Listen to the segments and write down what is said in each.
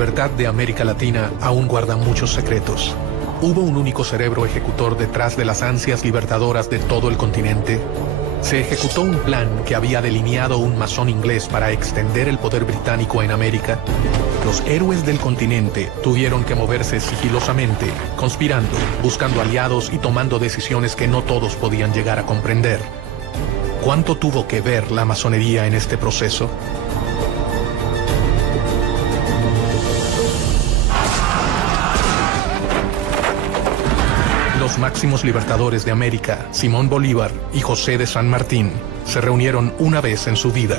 libertad de América Latina aún guarda muchos secretos. ¿Hubo un único cerebro ejecutor detrás de las ansias libertadoras de todo el continente? ¿Se ejecutó un plan que había delineado un masón inglés para extender el poder británico en América? Los héroes del continente tuvieron que moverse sigilosamente, conspirando, buscando aliados y tomando decisiones que no todos podían llegar a comprender. ¿Cuánto tuvo que ver la masonería en este proceso? Los máximos libertadores de América, Simón Bolívar y José de San Martín, se reunieron una vez en su vida,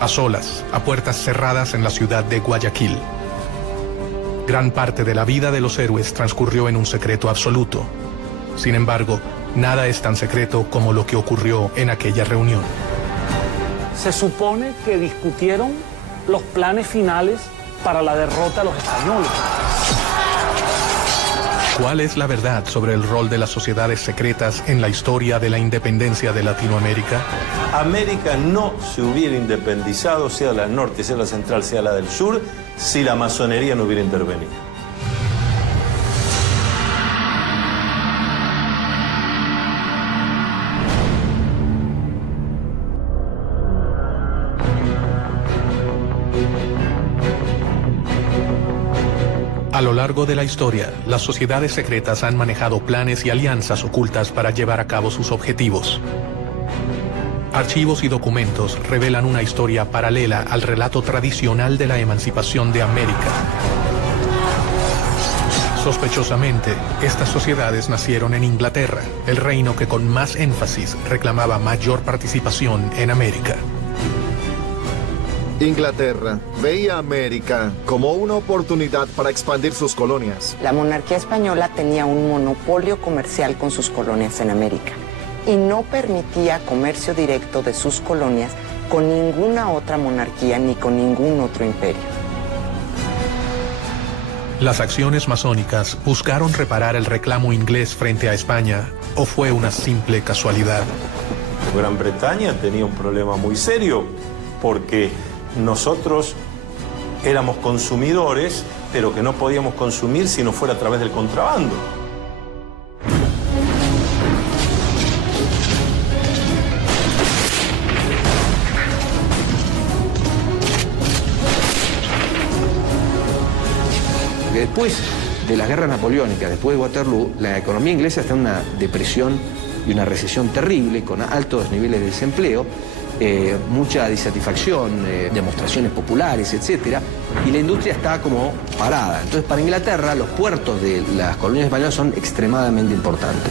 a solas, a puertas cerradas en la ciudad de Guayaquil. Gran parte de la vida de los héroes transcurrió en un secreto absoluto. Sin embargo, nada es tan secreto como lo que ocurrió en aquella reunión. Se supone que discutieron los planes finales para la derrota de los españoles. ¿Cuál es la verdad sobre el rol de las sociedades secretas en la historia de la independencia de Latinoamérica? América no se hubiera independizado, sea la del norte, sea la central, sea la del sur, si la masonería no hubiera intervenido. A lo largo de la historia, las sociedades secretas han manejado planes y alianzas ocultas para llevar a cabo sus objetivos. Archivos y documentos revelan una historia paralela al relato tradicional de la emancipación de América. Sospechosamente, estas sociedades nacieron en Inglaterra, el reino que con más énfasis reclamaba mayor participación en América. Inglaterra veía a América como una oportunidad para expandir sus colonias. La monarquía española tenía un monopolio comercial con sus colonias en América y no permitía comercio directo de sus colonias con ninguna otra monarquía ni con ningún otro imperio. ¿Las acciones masónicas buscaron reparar el reclamo inglés frente a España o fue una simple casualidad? Gran Bretaña tenía un problema muy serio porque nosotros éramos consumidores, pero que no podíamos consumir si no fuera a través del contrabando. Después de las guerras napoleónicas, después de Waterloo, la economía inglesa está en una depresión y una recesión terrible, con altos niveles de desempleo, mucha disatisfacción, demostraciones populares, etc. Y la industria está como parada. Entonces, para Inglaterra, los puertos de las colonias españolas son extremadamente importantes.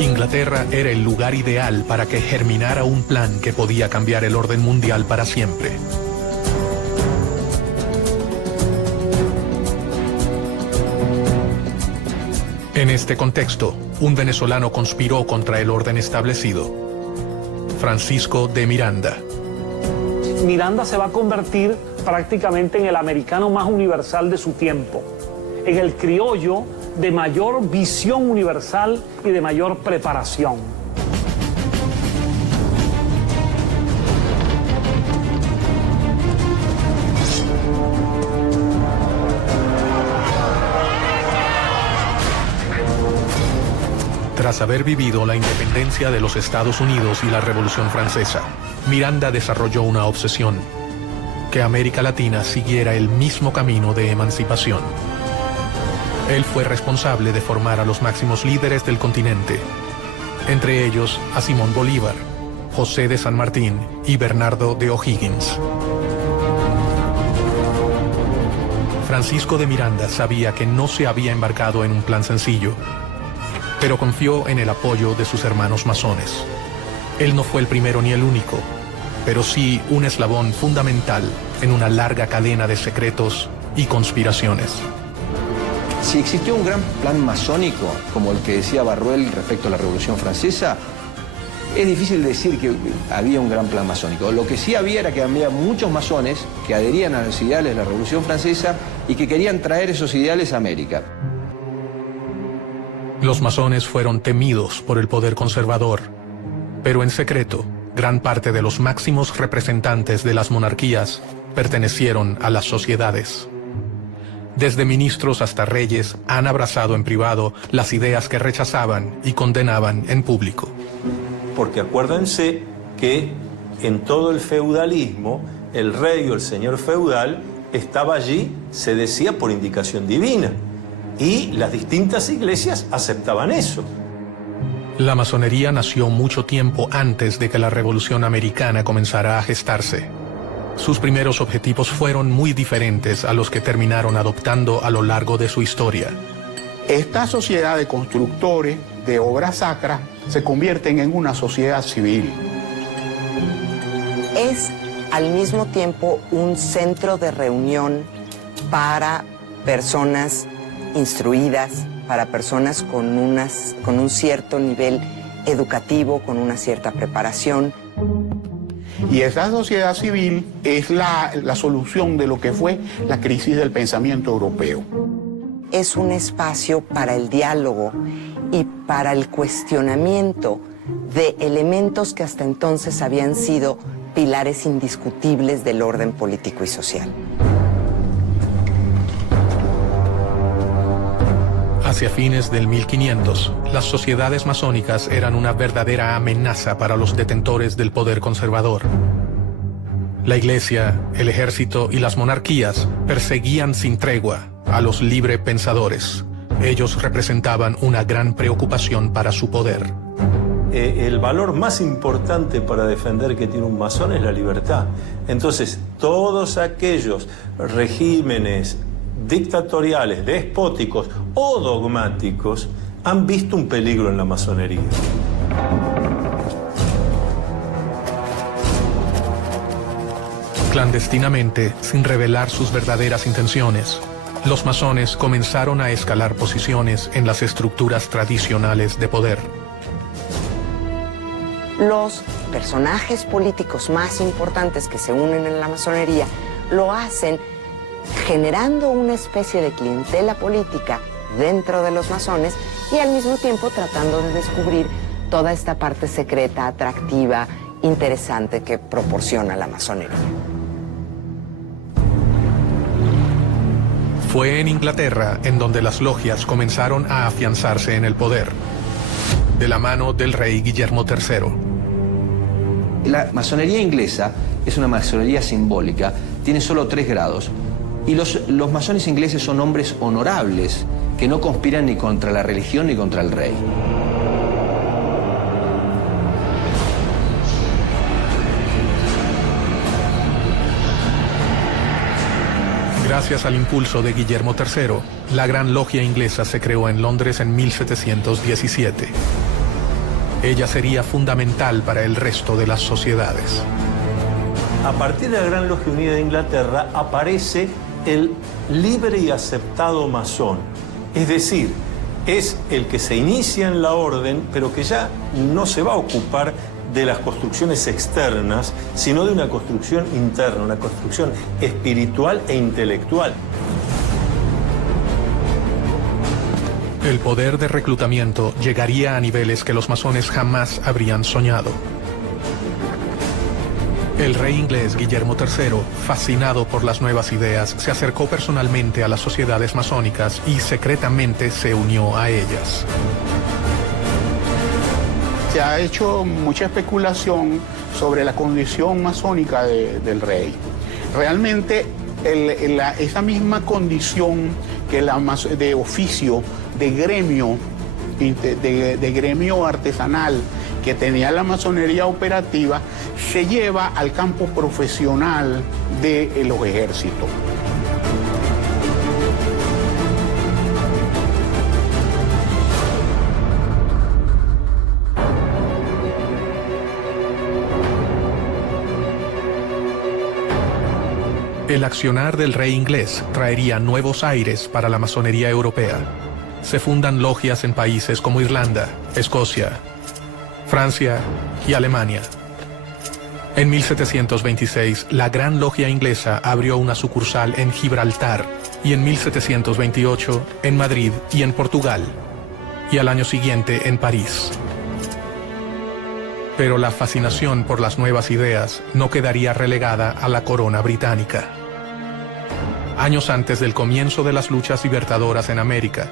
Inglaterra era el lugar ideal para que germinara un plan que podía cambiar el orden mundial para siempre. En este contexto, un venezolano conspiró contra el orden establecido. Francisco de Miranda. Miranda se va a convertir prácticamente en el americano más universal de su tiempo, en el criollo de mayor visión universal y de mayor preparación. Tras haber vivido la independencia de los Estados Unidos y la Revolución Francesa, Miranda desarrolló una obsesión: que América Latina siguiera el mismo camino de emancipación. Él fue responsable de formar a los máximos líderes del continente, entre ellos a Simón Bolívar, José de San Martín y Bernardo de O'Higgins. Francisco de Miranda sabía que no se había embarcado en un plan sencillo, pero confió en el apoyo de sus hermanos masones. Él no fue el primero ni el único, pero sí un eslabón fundamental en una larga cadena de secretos y conspiraciones. Si existió un gran plan masónico, como el que decía Barruel respecto a la Revolución Francesa, es difícil decir que había un gran plan masónico. Lo que sí había era que había muchos masones que adherían a los ideales de la Revolución Francesa y que querían traer esos ideales a América. Los masones fueron temidos por el poder conservador, pero en secreto, gran parte de los máximos representantes de las monarquías pertenecieron a las sociedades. Desde ministros hasta reyes han abrazado en privado las ideas que rechazaban y condenaban en público. Porque acuérdense que en todo el feudalismo, el rey o el señor feudal estaba allí, se decía, por indicación divina. Y las distintas iglesias aceptaban eso. La masonería nació mucho tiempo antes de que la Revolución Americana comenzara a gestarse. Sus primeros objetivos fueron muy diferentes a los que terminaron adoptando a lo largo de su historia. Esta sociedad de constructores de obras sacras se convierten en una sociedad civil. Es al mismo tiempo un centro de reunión para personas instruidas, para personas con un cierto nivel educativo, con una cierta preparación. Y esa sociedad civil es la solución de lo que fue la crisis del pensamiento europeo. Es un espacio para el diálogo y para el cuestionamiento de elementos que hasta entonces habían sido pilares indiscutibles del orden político y social. Hacia fines del 1500, las sociedades masónicas eran una verdadera amenaza para los detentores del poder conservador. La iglesia, el ejército y las monarquías perseguían sin tregua a los librepensadores. Ellos representaban una gran preocupación para su poder. El valor más importante para defender que tiene un masón es la libertad. Entonces, todos aquellos regímenes dictatoriales, despóticos o dogmáticos han visto un peligro en la masonería. Clandestinamente, sin revelar sus verdaderas intenciones, los masones comenzaron a escalar posiciones en las estructuras tradicionales de poder. Los personajes políticos más importantes que se unen en la masonería lo hacen generando una especie de clientela política dentro de los masones y al mismo tiempo tratando de descubrir toda esta parte secreta, atractiva, interesante que proporciona la masonería. Fue en Inglaterra en donde las logias comenzaron a afianzarse en el poder, de la mano del rey Guillermo III. La masonería inglesa es una masonería simbólica, tiene solo 3 grados. Y los masones ingleses son hombres honorables, que no conspiran ni contra la religión ni contra el rey. Gracias al impulso de Guillermo III, la Gran Logia Inglesa se creó en Londres en 1717. Ella sería fundamental para el resto de las sociedades. A partir de la Gran Logia Unida de Inglaterra aparece el libre y aceptado masón. Es decir, es el que se inicia en la orden, pero que ya no se va a ocupar de las construcciones externas, sino de una construcción interna, una construcción espiritual e intelectual. El poder de reclutamiento llegaría a niveles que los masones jamás habrían soñado. El rey inglés Guillermo III, fascinado por las nuevas ideas, se acercó personalmente a las sociedades masónicas y secretamente se unió a ellas. Se ha hecho mucha especulación sobre la condición masónica del rey. Realmente esa misma condición que de oficio, de gremio artesanal que tenía la masonería operativa, se lleva al campo profesional de los ejércitos. El accionar del rey inglés traería nuevos aires para la masonería europea. Se fundan logias en países como Irlanda, Escocia, Francia y Alemania. En 1726, la Gran Logia Inglesa abrió una sucursal en Gibraltar y en 1728 en Madrid y en Portugal. y al año siguiente en París. Pero la fascinación por las nuevas ideas no quedaría relegada a la corona británica. Años antes del comienzo de las luchas libertadoras en América,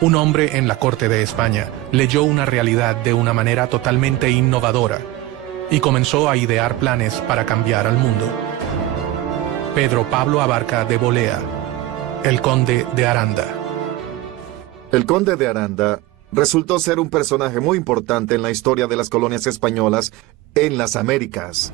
un hombre en la corte de España leyó una realidad de una manera totalmente innovadora y comenzó a idear planes para cambiar al mundo. Pedro Pablo Abarca de Bolea, el conde de Aranda. El conde de Aranda resultó ser un personaje muy importante en la historia de las colonias españolas en las Américas.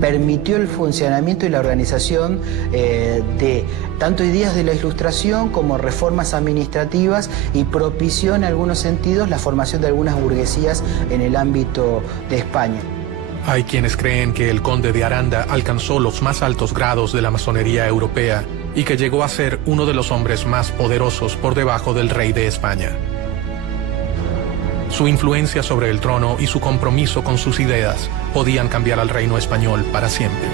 Permitió el funcionamiento y la organización de tanto ideas de la Ilustración como reformas administrativas y propició en algunos sentidos la formación de algunas burguesías en el ámbito de España. Hay quienes creen que el conde de Aranda alcanzó los más altos grados de la masonería europea y que llegó a ser uno de los hombres más poderosos por debajo del rey de España. Su influencia sobre el trono y su compromiso con sus ideas podían cambiar al reino español para siempre.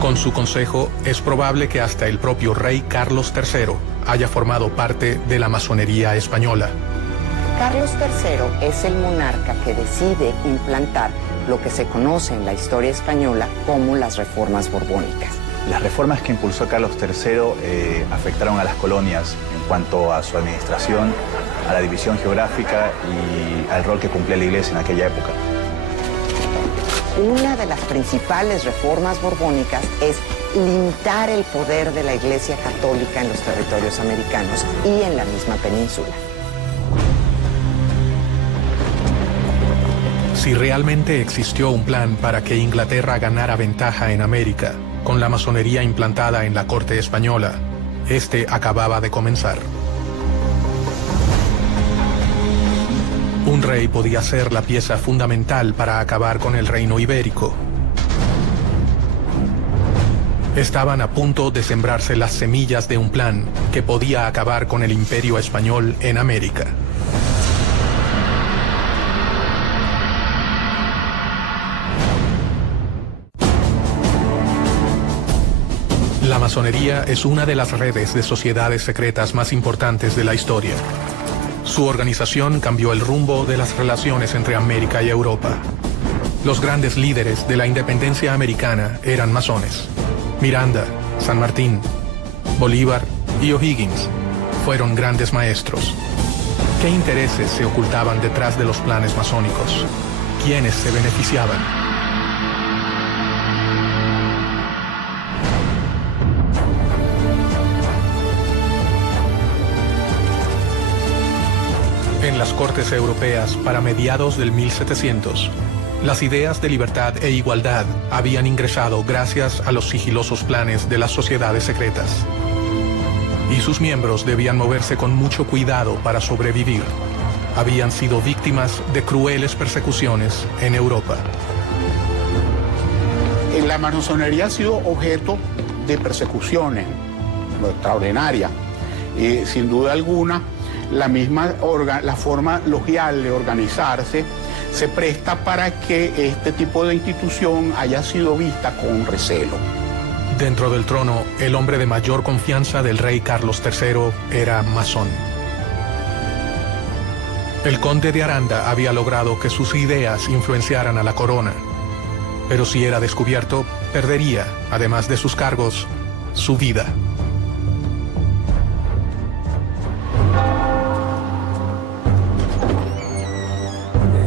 Con su consejo, es probable que hasta el propio rey Carlos III haya formado parte de la masonería española. Carlos III es el monarca que decide implantar lo que se conoce en la historia española como las reformas borbónicas. Las reformas que impulsó Carlos III afectaron a las colonias en cuanto a su administración, a la división geográfica y al rol que cumplía la Iglesia en aquella época. Una de las principales reformas borbónicas es limitar el poder de la Iglesia Católica en los territorios americanos y en la misma península. Si realmente existió un plan para que Inglaterra ganara ventaja en América, con la masonería implantada en la corte española, este acababa de comenzar. Un rey podía ser la pieza fundamental para acabar con el reino ibérico. Estaban a punto de sembrarse las semillas de un plan que podía acabar con el imperio español en América. La masonería es una de las redes de sociedades secretas más importantes de la historia. Su organización cambió el rumbo de las relaciones entre América y Europa. Los grandes líderes de la independencia americana eran masones. Miranda, San Martín, Bolívar y O'Higgins fueron grandes maestros. ¿Qué intereses se ocultaban detrás de los planes masónicos? ¿Quiénes se beneficiaban? En las cortes europeas, para mediados del 1700, las ideas de libertad e igualdad habían ingresado gracias a los sigilosos planes de las sociedades secretas. Y sus miembros debían moverse con mucho cuidado para sobrevivir. Habían sido víctimas de crueles persecuciones en Europa. La masonería ha sido objeto de persecuciones extraordinarias. Y sin duda alguna, la forma logial de organizarse se presta para que este tipo de institución haya sido vista con recelo. Dentro del trono, el hombre de mayor confianza del rey Carlos III era masón. El conde de Aranda había logrado que sus ideas influenciaran a la corona, pero si era descubierto, perdería, además de sus cargos, su vida.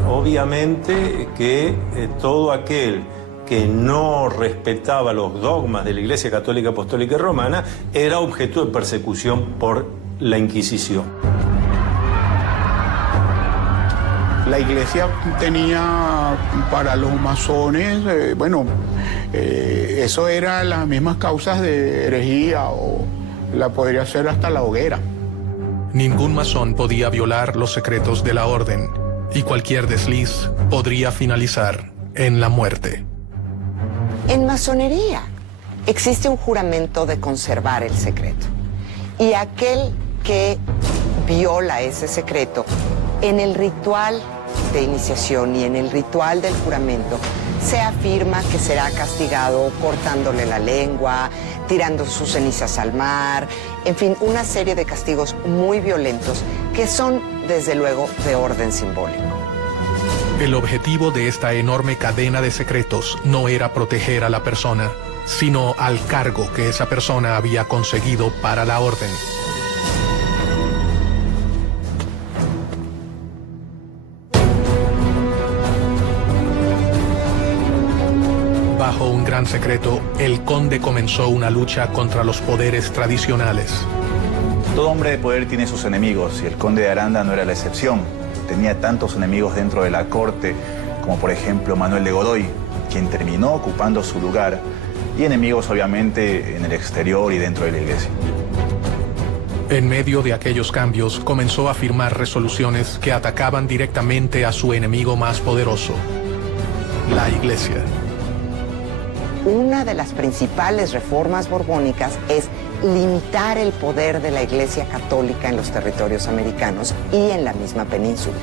Obviamente que todo aquel que no respetaba los dogmas de la Iglesia Católica Apostólica y Romana era objeto de persecución por la Inquisición. La Iglesia tenía para los masones, eso era las mismas causas de herejía o la podría ser hasta la hoguera. Ningún masón podía violar los secretos de la orden y cualquier desliz podría finalizar en la muerte. En masonería existe un juramento de conservar el secreto. Y aquel que viola ese secreto, en el ritual de iniciación y en el ritual del juramento, Se afirma que será castigado cortándole la lengua, tirando sus cenizas al mar, en fin, una serie de castigos muy violentos que son, desde luego, de orden simbólico. El objetivo de esta enorme cadena de secretos no era proteger a la persona, sino al cargo que esa persona había conseguido para la orden. Bajo un gran secreto, el conde comenzó una lucha contra los poderes tradicionales. Todo hombre de poder tiene sus enemigos y el conde de Aranda no era la excepción. Tenía tantos enemigos dentro de la corte como por ejemplo Manuel de Godoy, quien terminó ocupando su lugar, y enemigos obviamente en el exterior y dentro de la iglesia. En medio de aquellos cambios, comenzó a firmar resoluciones que atacaban directamente a su enemigo más poderoso, la iglesia. Una de las principales reformas borbónicas es limitar el poder de la Iglesia Católica en los territorios americanos y en la misma península.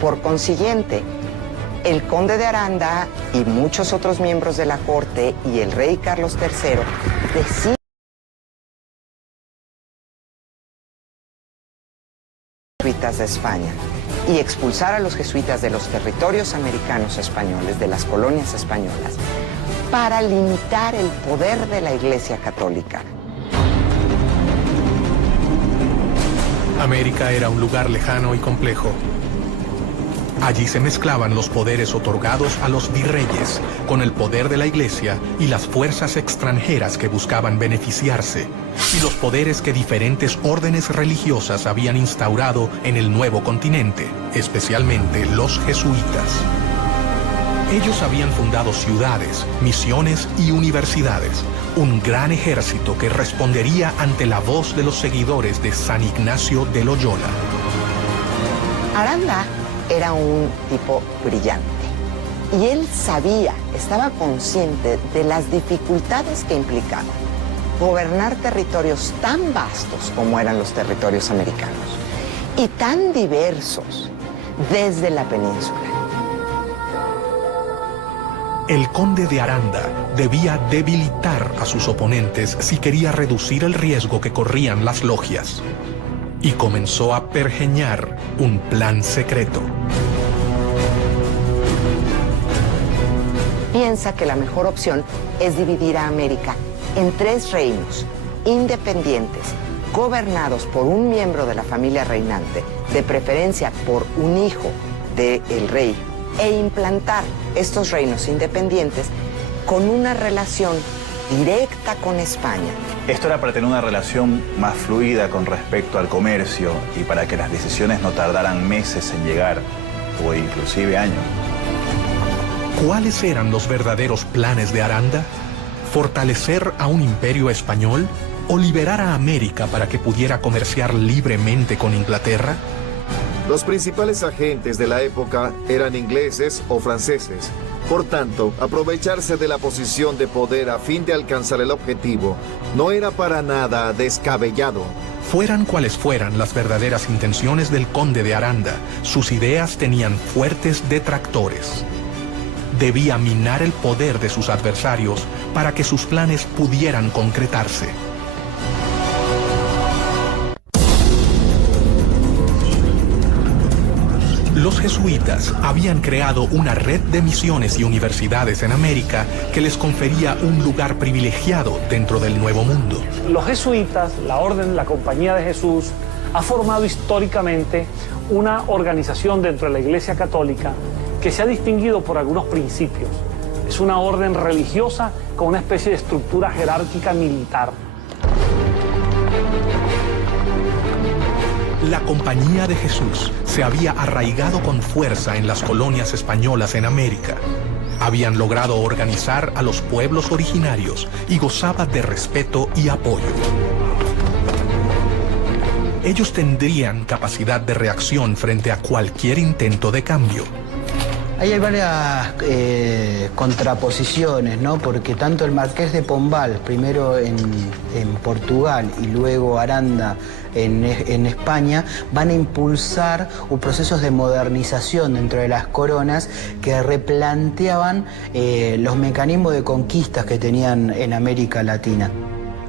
Por consiguiente, el conde de Aranda y muchos otros miembros de la corte y el rey Carlos III deciden jesuitas de España y expulsar a los jesuitas de los territorios americanos españoles, de las colonias españolas, para limitar el poder de la Iglesia Católica. América era un lugar lejano y complejo. Allí se mezclaban los poderes otorgados a los virreyes con el poder de la Iglesia y las fuerzas extranjeras que buscaban beneficiarse, y los poderes que diferentes órdenes religiosas habían instaurado en el nuevo continente, especialmente los jesuitas. Ellos habían fundado ciudades, misiones y universidades, un gran ejército que respondería ante la voz de los seguidores de San Ignacio de Loyola. Aranda era un tipo brillante y él sabía, estaba consciente de las dificultades que implicaba gobernar territorios tan vastos como eran los territorios americanos y tan diversos desde la península. El conde de Aranda debía debilitar a sus oponentes si quería reducir el riesgo que corrían las logias. Y comenzó a pergeñar un plan secreto. Piensa que la mejor opción es dividir a América en 3 reinos independientes, gobernados por un miembro de la familia reinante, de preferencia por un hijo del rey, e implantar estos reinos independientes con una relación directa con España. Esto era para tener una relación más fluida con respecto al comercio y para que las decisiones no tardaran meses en llegar, o inclusive años. ¿Cuáles eran los verdaderos planes de Aranda? ¿Fortalecer a un imperio español o liberar a América para que pudiera comerciar libremente con Inglaterra? Los principales agentes de la época eran ingleses o franceses. Por tanto, aprovecharse de la posición de poder a fin de alcanzar el objetivo no era para nada descabellado. Fueran cuales fueran las verdaderas intenciones del conde de Aranda, sus ideas tenían fuertes detractores. Debía minar el poder de sus adversarios para que sus planes pudieran concretarse. Los jesuitas habían creado una red de misiones y universidades en América que les confería un lugar privilegiado dentro del Nuevo Mundo. Los jesuitas, la Orden, la Compañía de Jesús, ha formado históricamente una organización dentro de la Iglesia Católica que se ha distinguido por algunos principios. Es una orden religiosa con una especie de estructura jerárquica militar. La Compañía de Jesús se había arraigado con fuerza en las colonias españolas en América. Habían logrado organizar a los pueblos originarios y gozaba de respeto y apoyo. Ellos tendrían capacidad de reacción frente a cualquier intento de cambio. Ahí hay varias contraposiciones, ¿no? Porque tanto el Marqués de Pombal, primero en Portugal y luego Aranda en España, van a impulsar procesos de modernización dentro de las coronas que replanteaban los mecanismos de conquistas que tenían en América Latina.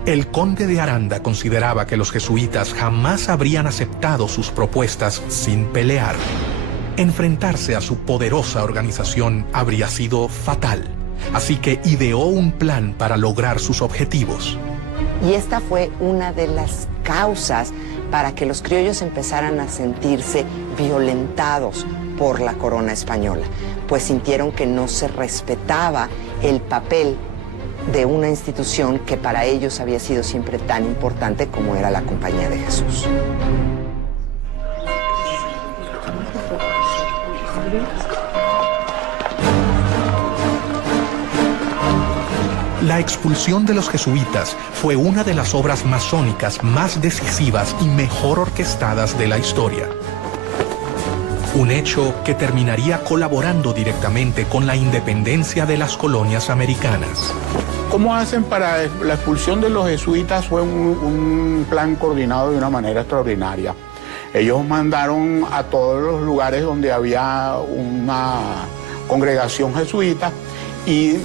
El conde de Aranda consideraba que los jesuitas jamás habrían aceptado sus propuestas sin pelear. Enfrentarse a su poderosa organización habría sido fatal, así que ideó un plan para lograr sus objetivos. Y esta fue una de las causas para que los criollos empezaran a sentirse violentados por la corona española, pues sintieron que no se respetaba el papel de una institución que para ellos había sido siempre tan importante como era la Compañía de Jesús. La expulsión de los jesuitas fue una de las obras masónicas más decisivas y mejor orquestadas de la historia. Un hecho que terminaría colaborando directamente con la independencia de las colonias americanas. ¿Cómo hacen para la expulsión de los jesuitas? Fue un plan coordinado de una manera extraordinaria. Ellos mandaron a todos los lugares donde había una congregación jesuita y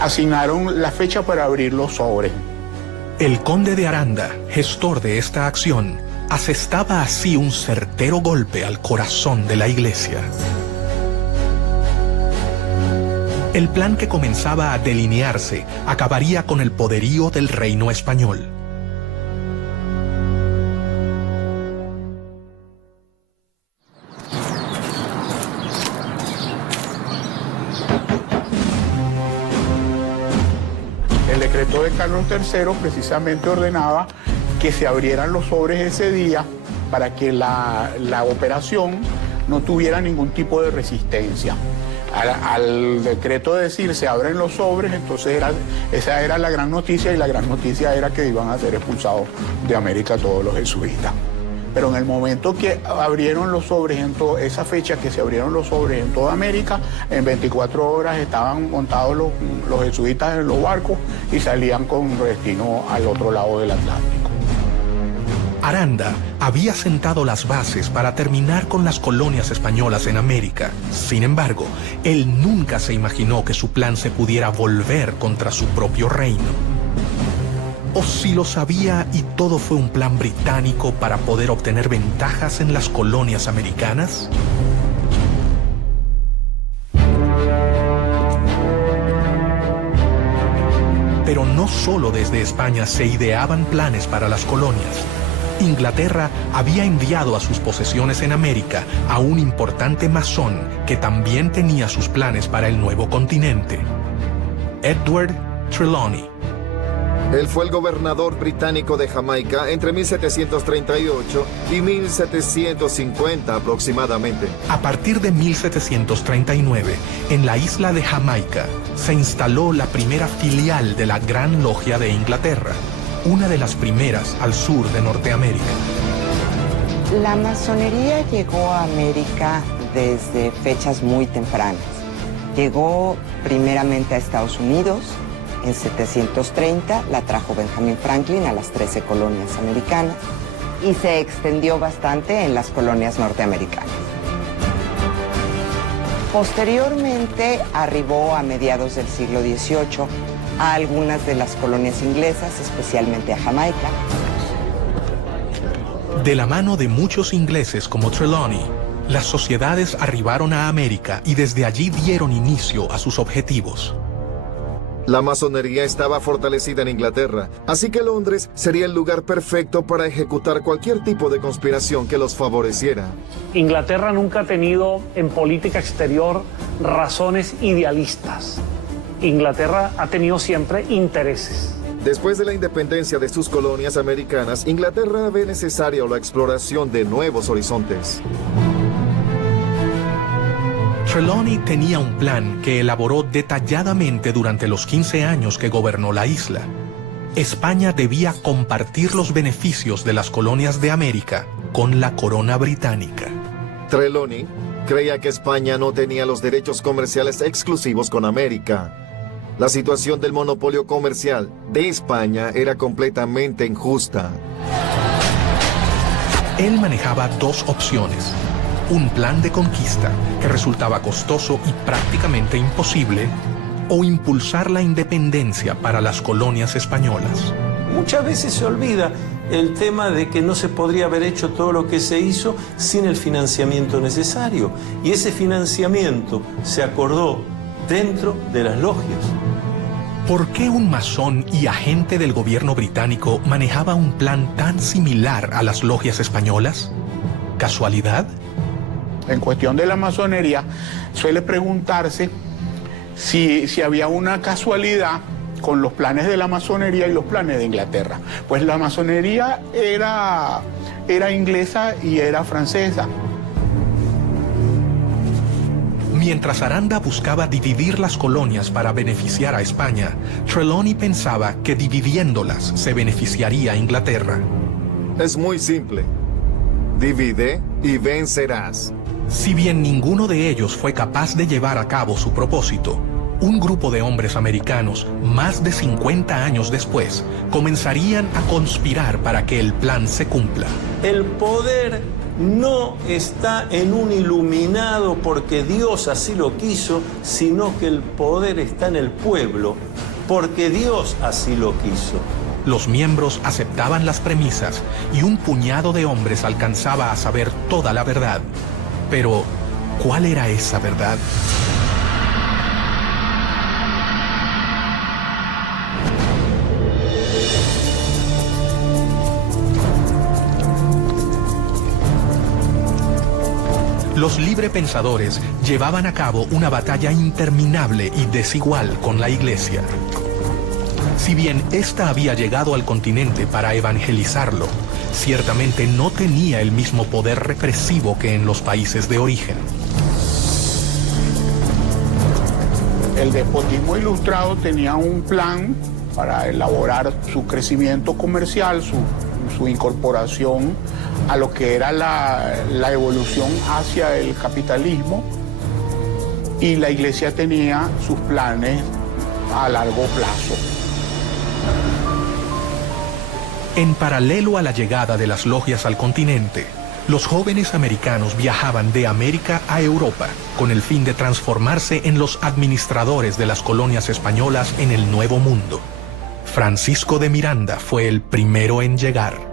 asignaron la fecha para abrir los sobres. El conde de Aranda, gestor de esta acción, asestaba así un certero golpe al corazón de la iglesia. El plan que comenzaba a delinearse acabaría con el poderío del reino español. El decreto de Carlos III precisamente ordenaba que se abrieran los sobres ese día para que la operación no tuviera ningún tipo de resistencia. Al decreto de decir se abren los sobres, entonces esa era la gran noticia, y la gran noticia era que iban a ser expulsados de América todos los jesuitas. Pero en el momento que abrieron los sobres, esa fecha que se abrieron los sobres en toda América, en 24 horas estaban montados los jesuitas en los barcos y salían con destino al otro lado del Atlántico. Aranda había sentado las bases para terminar con las colonias españolas en América. Sin embargo, él nunca se imaginó que su plan se pudiera volver contra su propio reino. O si lo sabía y todo fue un plan británico para poder obtener ventajas en las colonias americanas. Pero no solo desde España se ideaban planes para las colonias. Inglaterra había enviado a sus posesiones en América a un importante masón que también tenía sus planes para el nuevo continente. Edward Trelawney. Él fue el gobernador británico de Jamaica entre 1738 y 1750 aproximadamente. A partir de 1739, en la isla de Jamaica, se instaló la primera filial de la Gran Logia de Inglaterra, una de las primeras al sur de Norteamérica. La masonería llegó a América desde fechas muy tempranas. Llegó primeramente a Estados Unidos. En 730 la trajo Benjamin Franklin a las 13 colonias americanas y se extendió bastante en las colonias norteamericanas. Posteriormente arribó a mediados del siglo XVIII a algunas de las colonias inglesas, especialmente a Jamaica. De la mano de muchos ingleses como Trelawney, las sociedades arribaron a América y desde allí dieron inicio a sus objetivos. La masonería estaba fortalecida en Inglaterra, así que Londres sería el lugar perfecto para ejecutar cualquier tipo de conspiración que los favoreciera. Inglaterra nunca ha tenido en política exterior razones idealistas. Inglaterra ha tenido siempre intereses. Después de la independencia de sus colonias americanas, Inglaterra ve necesaria la exploración de nuevos horizontes. Trelawney tenía un plan que elaboró detalladamente durante los 15 años que gobernó la isla. España debía compartir los beneficios de las colonias de América con la corona británica. Trelawney Creía que España no tenía los derechos comerciales exclusivos con América. La situación del monopolio comercial de España era completamente injusta. Él manejaba dos opciones. Un plan de conquista que resultaba costoso y prácticamente imposible, o impulsar la independencia para las colonias españolas. Muchas veces se olvida el tema de que no se podría haber hecho todo lo que se hizo sin el financiamiento necesario. Y ese financiamiento se acordó dentro de las logias. ¿Por qué un masón y agente del gobierno británico manejaba un plan tan similar a las logias españolas? ¿Casualidad? En cuestión de la masonería, suele preguntarse si había una casualidad con los planes de la masonería y los planes de Inglaterra. Pues la masonería era inglesa y era francesa. Mientras Aranda buscaba dividir las colonias para beneficiar a España, Trelawney pensaba que dividiéndolas se beneficiaría a Inglaterra. Es muy simple. Divide y vencerás. Si bien ninguno de ellos fue capaz de llevar a cabo su propósito, un grupo de hombres americanos, más de 50 años después, comenzarían a conspirar para que el plan se cumpla. El poder no está en un iluminado porque Dios así lo quiso, sino que el poder está en el pueblo porque Dios así lo quiso. Los miembros aceptaban las premisas y un puñado de hombres alcanzaba a saber toda la verdad. Pero, ¿cuál era esa verdad? Los librepensadores llevaban a cabo una batalla interminable y desigual con la Iglesia. Si bien ésta había llegado al continente para evangelizarlo, ciertamente no tenía el mismo poder represivo que en los países de origen. El despotismo ilustrado tenía un plan para elaborar su crecimiento comercial, su incorporación a lo que era la evolución hacia el capitalismo, y la Iglesia tenía sus planes a largo plazo. En paralelo a la llegada de las logias al continente, los jóvenes americanos viajaban de América a Europa con el fin de transformarse en los administradores de las colonias españolas en el Nuevo Mundo. Francisco de Miranda fue el primero en llegar.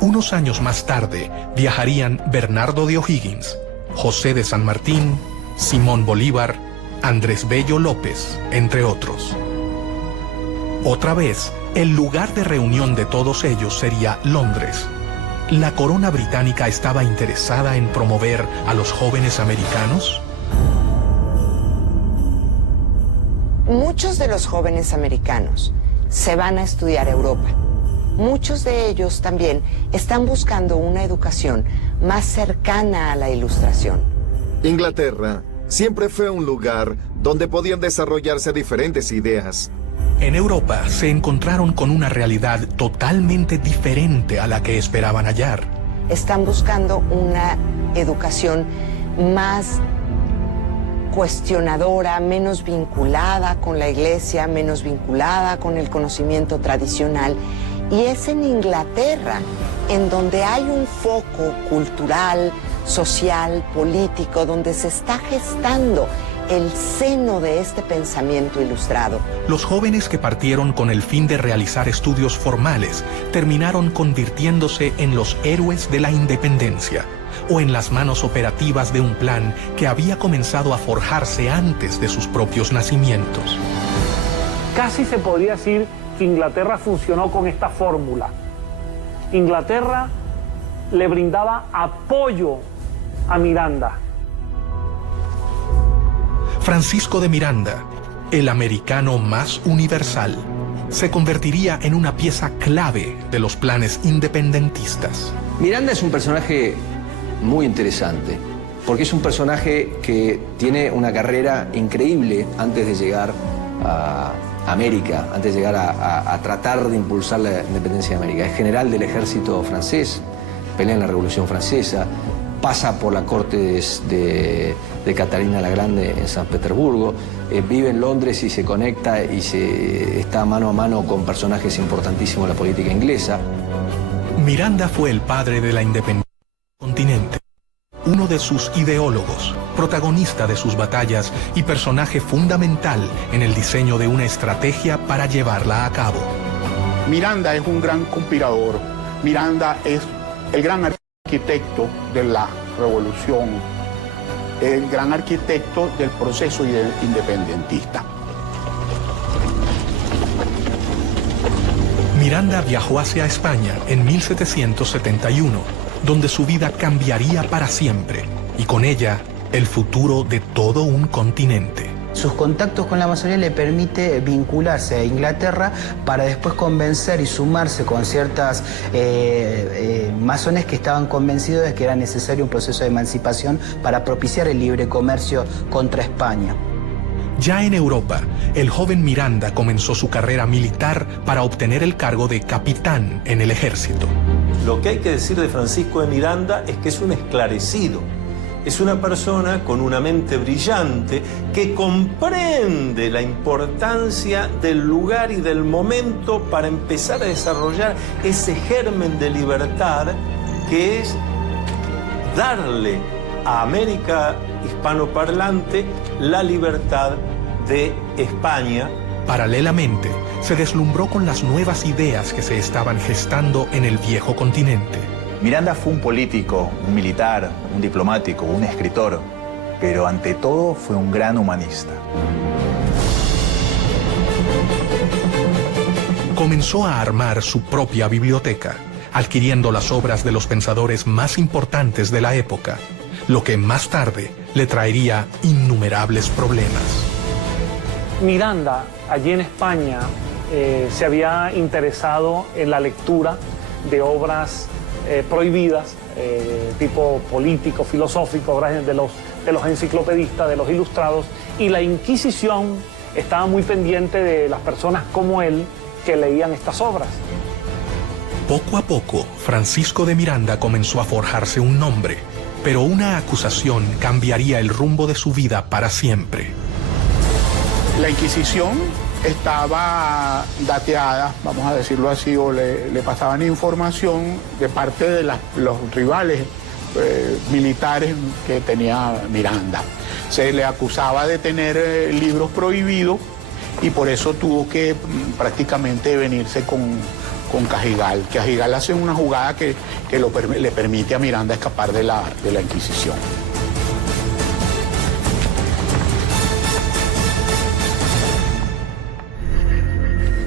Unos años más tarde viajarían Bernardo de O'Higgins, José de San Martín, Simón Bolívar, Andrés Bello López, entre otros. Otra vez, el lugar de reunión de todos ellos sería Londres. ¿La corona británica estaba interesada en promover a los jóvenes americanos? Muchos de los jóvenes americanos se van a estudiar a Europa. Muchos de ellos también están buscando una educación más cercana a la Ilustración. Inglaterra siempre fue un lugar donde podían desarrollarse diferentes ideas. En Europa se encontraron con una realidad totalmente diferente a la que esperaban hallar. Están buscando una educación más cuestionadora, menos vinculada con la Iglesia, menos vinculada con el conocimiento tradicional. Y es en Inglaterra en donde hay un foco cultural, social, político, donde se está gestando el seno de este pensamiento ilustrado. Los jóvenes que partieron con el fin de realizar estudios formales terminaron convirtiéndose en los héroes de la independencia o en las manos operativas de un plan que había comenzado a forjarse antes de sus propios nacimientos. Casi se podría decir que Inglaterra funcionó con esta fórmula. Inglaterra le brindaba apoyo a Miranda. Francisco de Miranda, el americano más universal, se convertiría en una pieza clave de los planes independentistas. Miranda es un personaje muy interesante, porque es un personaje que tiene una carrera increíble antes de llegar a América, antes de llegar a tratar de impulsar la independencia de América. Es general del ejército francés, pelea en la Revolución Francesa, pasa por la corte de Catarina la Grande en San Petersburgo, vive en Londres y se conecta y está mano a mano con personajes importantísimos de la política inglesa. Miranda fue el padre de la independencia del continente, uno de sus ideólogos, protagonista de sus batallas y personaje fundamental en el diseño de una estrategia para llevarla a cabo. Miranda es un gran conspirador. Miranda es el gran arquitecto de la revolución, el gran arquitecto del proceso independentista. Miranda viajó hacia España en 1771, donde su vida cambiaría para siempre, y con ella el futuro de todo un continente. Sus contactos con la masonería le permite vincularse a Inglaterra para después convencer y sumarse con ciertas masones que estaban convencidos de que era necesario un proceso de emancipación para propiciar el libre comercio contra España. Ya en Europa, el joven Miranda comenzó su carrera militar para obtener el cargo de capitán en el ejército. Lo que hay que decir de Francisco de Miranda es que es un esclarecido. Es una persona con una mente brillante que comprende la importancia del lugar y del momento para empezar a desarrollar ese germen de libertad que es darle a América hispanoparlante la libertad de España. Paralelamente, se deslumbró con las nuevas ideas que se estaban gestando en el viejo continente. Miranda fue un político, un militar, un diplomático, un escritor, pero ante todo fue un gran humanista. Comenzó a armar su propia biblioteca, adquiriendo las obras de los pensadores más importantes de la época, lo que más tarde le traería innumerables problemas. Miranda, allí en España, se había interesado en la lectura de obras prohibidas, tipo político, filosófico, obras de los enciclopedistas, de los ilustrados, y la Inquisición estaba muy pendiente de las personas como él que leían estas obras. Poco a poco, Francisco de Miranda comenzó a forjarse un nombre, pero una acusación cambiaría el rumbo de su vida para siempre. La Inquisición estaba dateada, vamos a decirlo así, o le pasaban información de parte de los rivales militares que tenía Miranda. Se le acusaba de tener libros prohibidos y por eso tuvo que prácticamente venirse con Cajigal. Cajigal hace una jugada que le permite a Miranda escapar de la Inquisición.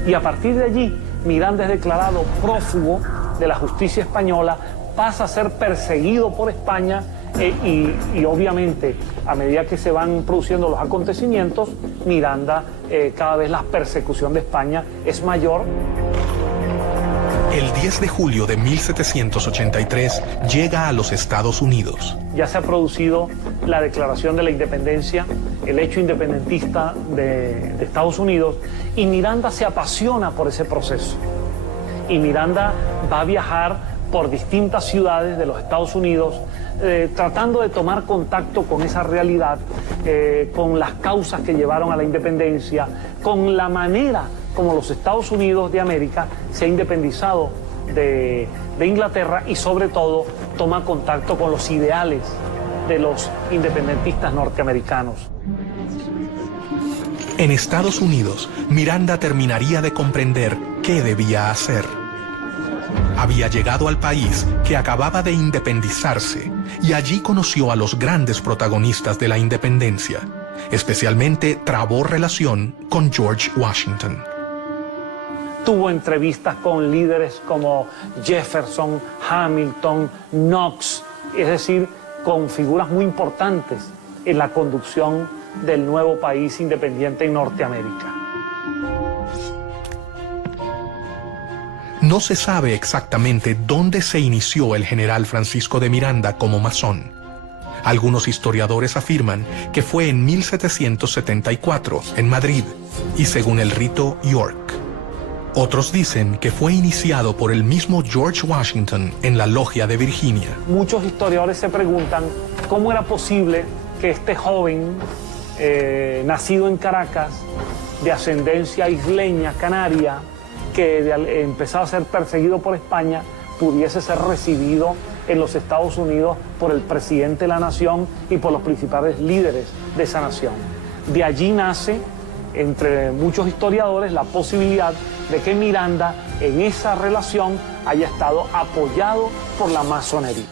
Y a partir de allí, Miranda es declarado prófugo de la justicia española, pasa a ser perseguido por España y obviamente, a medida que se van produciendo los acontecimientos, Miranda, cada vez la persecución de España es mayor. El 10 de julio de 1783 llega a los Estados Unidos. Ya se ha producido la declaración de la independencia, el hecho independentista de Estados Unidos, y Miranda se apasiona por ese proceso. Y Miranda va a viajar por distintas ciudades de los Estados Unidos, tratando de tomar contacto con esa realidad, con las causas que llevaron a la independencia, con la manera como los Estados Unidos de América se ha independizado de Inglaterra y sobre todo toma contacto con los ideales de los independentistas norteamericanos. En Estados Unidos, Miranda terminaría de comprender qué debía hacer. Había llegado al país que acababa de independizarse y allí conoció a los grandes protagonistas de la independencia. Especialmente trabó relación con George Washington. Tuvo entrevistas con líderes como Jefferson, Hamilton, Knox, es decir, con figuras muy importantes en la conducción del nuevo país independiente en Norteamérica. No se sabe exactamente dónde se inició el general Francisco de Miranda como masón. Algunos historiadores afirman que fue en 1774, en Madrid, y según el rito, York. Otros dicen que fue iniciado por el mismo George Washington en la Logia de Virginia. Muchos historiadores se preguntan cómo era posible que este joven, nacido en Caracas, de ascendencia isleña, canaria, que empezaba a ser perseguido por España, pudiese ser recibido en los Estados Unidos por el presidente de la nación y por los principales líderes de esa nación. De allí nace, entre muchos historiadores, la posibilidad de que Miranda en esa relación haya estado apoyado por la masonería.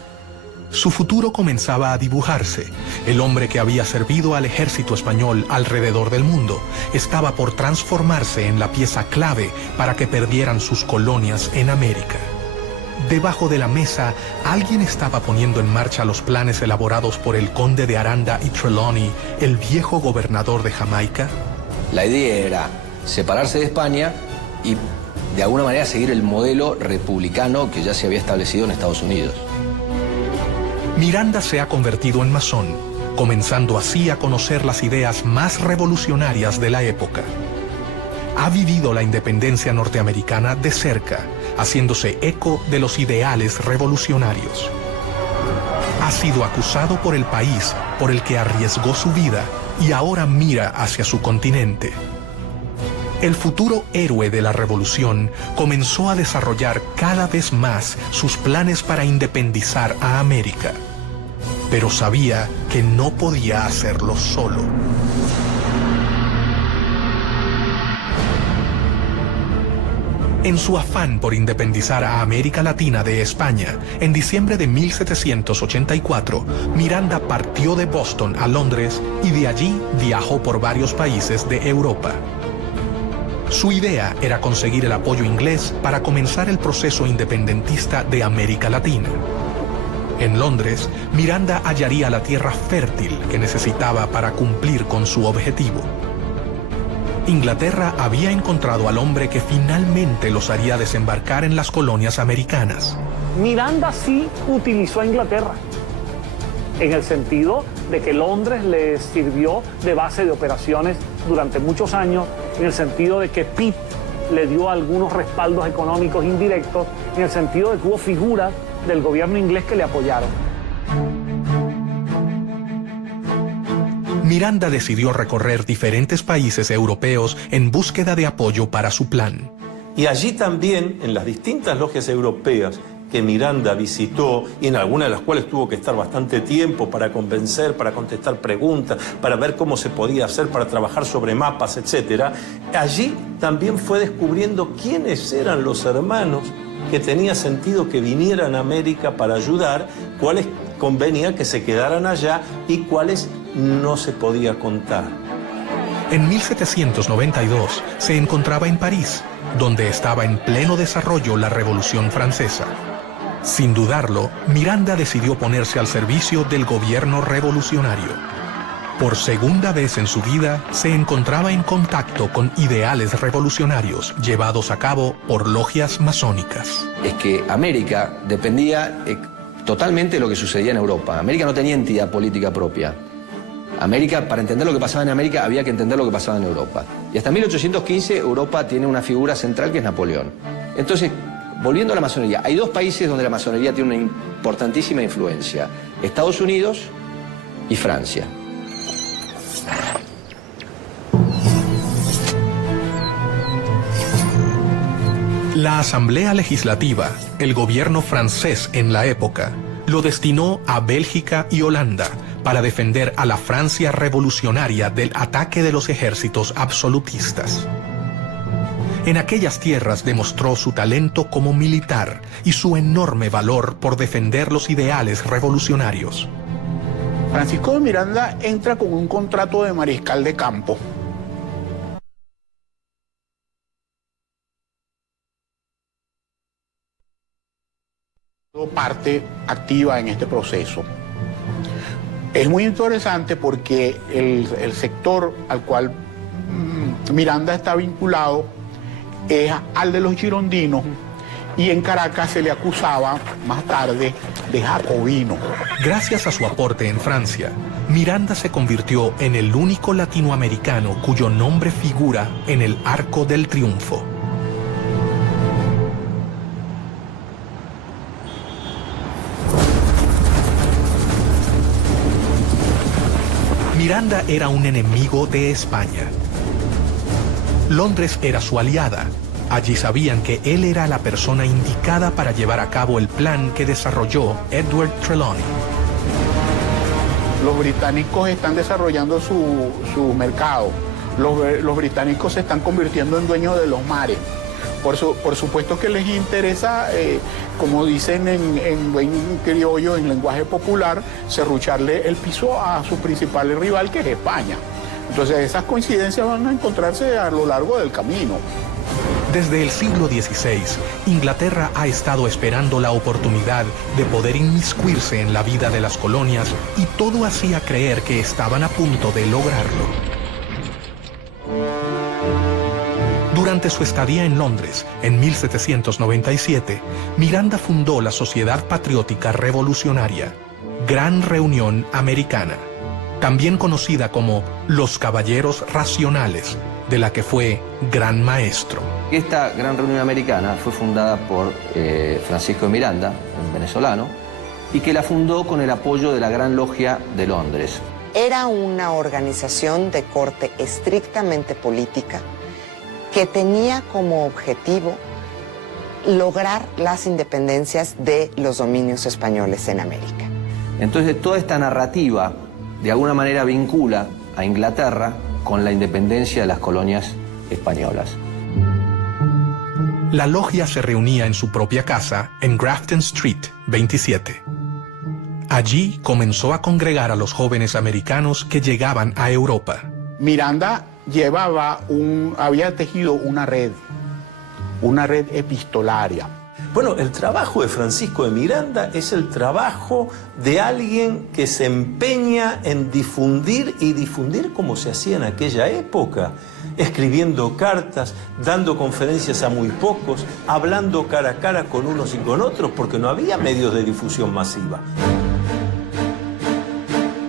Su futuro comenzaba a dibujarse. El hombre que había servido al ejército español alrededor del mundo estaba por transformarse en la pieza clave para que perdieran sus colonias en América. Debajo de la mesa, alguien estaba poniendo en marcha los planes elaborados por el conde de Aranda y Trelawney, el viejo gobernador de Jamaica. La idea era separarse de España y de alguna manera seguir el modelo republicano que ya se había establecido en Estados Unidos. Miranda se ha convertido en masón, comenzando así a conocer las ideas más revolucionarias de la época. Ha vivido la independencia norteamericana de cerca, haciéndose eco de los ideales revolucionarios. Ha sido acusado por el país por el que arriesgó su vida y ahora mira hacia su continente. El futuro héroe de la revolución comenzó a desarrollar cada vez más sus planes para independizar a América, pero sabía que no podía hacerlo solo. En su afán por independizar a América Latina de España, en diciembre de 1784, Miranda partió de Boston a Londres y de allí viajó por varios países de Europa. Su idea era conseguir el apoyo inglés para comenzar el proceso independentista de América Latina. En Londres, Miranda hallaría la tierra fértil que necesitaba para cumplir con su objetivo. Inglaterra había encontrado al hombre que finalmente los haría desembarcar en las colonias americanas. Miranda sí utilizó a Inglaterra, en el sentido de que Londres le sirvió de base de operaciones durante muchos años, en el sentido de que Pitt le dio algunos respaldos económicos indirectos, en el sentido de que hubo figuras del gobierno inglés que le apoyaron. Miranda decidió recorrer diferentes países europeos en búsqueda de apoyo para su plan. Y allí también, en las distintas logias europeas que Miranda visitó y en algunas de las cuales tuvo que estar bastante tiempo para convencer, para contestar preguntas, para ver cómo se podía hacer, para trabajar sobre mapas, etc. Allí también fue descubriendo quiénes eran los hermanos que tenía sentido que vinieran a América para ayudar, cuáles convenía que se quedaran allá y cuáles no se podía contar. En 1792 se encontraba en París, donde estaba en pleno desarrollo la Revolución Francesa. Sin dudarlo, Miranda decidió ponerse al servicio del gobierno revolucionario. Por segunda vez en su vida, se encontraba en contacto con ideales revolucionarios llevados a cabo por logias masónicas. Es que América dependía totalmente de lo que sucedía en Europa. América no tenía entidad política propia. América, para entender lo que pasaba en América, había que entender lo que pasaba en Europa. Y hasta 1815 Europa tiene una figura central que es Napoleón. Entonces, volviendo a la masonería, hay dos países donde la masonería tiene una importantísima influencia: Estados Unidos y Francia. La Asamblea Legislativa, el gobierno francés en la época, lo destinó a Bélgica y Holanda para defender a la Francia revolucionaria del ataque de los ejércitos absolutistas. En aquellas tierras demostró su talento como militar y su enorme valor por defender los ideales revolucionarios. Francisco de Miranda entra con un contrato de mariscal de campo. Parte activa en este proceso. Es muy interesante porque el sector al cual Miranda está vinculado es al de los girondinos, y en Caracas se le acusaba más tarde de jacobino. Gracias a su aporte en Francia, Miranda se convirtió en el único latinoamericano cuyo nombre figura en el Arco del Triunfo. Miranda era un enemigo de España. Londres era su aliada. Allí sabían que él era la persona indicada para llevar a cabo el plan que desarrolló Edward Trelawney. Los británicos están desarrollando su mercado. Los británicos se están convirtiendo en dueños de los mares. Por supuesto que les interesa, como dicen en buen criollo, en lenguaje popular, serrucharle el piso a su principal rival, que es España. Entonces esas coincidencias van a encontrarse a lo largo del camino. Desde el siglo XVI, Inglaterra ha estado esperando la oportunidad de poder inmiscuirse en la vida de las colonias y todo hacía creer que estaban a punto de lograrlo. Durante su estadía en Londres, en 1797, Miranda fundó la Sociedad Patriótica Revolucionaria, Gran Reunión Americana, también conocida como los Caballeros Racionales, de la que fue gran maestro. Esta Gran Reunión Americana fue fundada por Francisco de Miranda, un venezolano, y que la fundó con el apoyo de la Gran Logia de Londres. Era una organización de corte estrictamente política que tenía como objetivo lograr las independencias de los dominios españoles en América. Entonces toda esta narrativa de alguna manera vincula a Inglaterra con la independencia de las colonias españolas. La logia se reunía en su propia casa en Grafton Street 27. Allí comenzó a congregar a los jóvenes americanos que llegaban a Europa. Miranda había tejido una red epistolaria. Bueno, el trabajo de Francisco de Miranda es el trabajo de alguien que se empeña en difundir como se hacía en aquella época, escribiendo cartas, dando conferencias a muy pocos, hablando cara a cara con unos y con otros, porque no había medios de difusión masiva.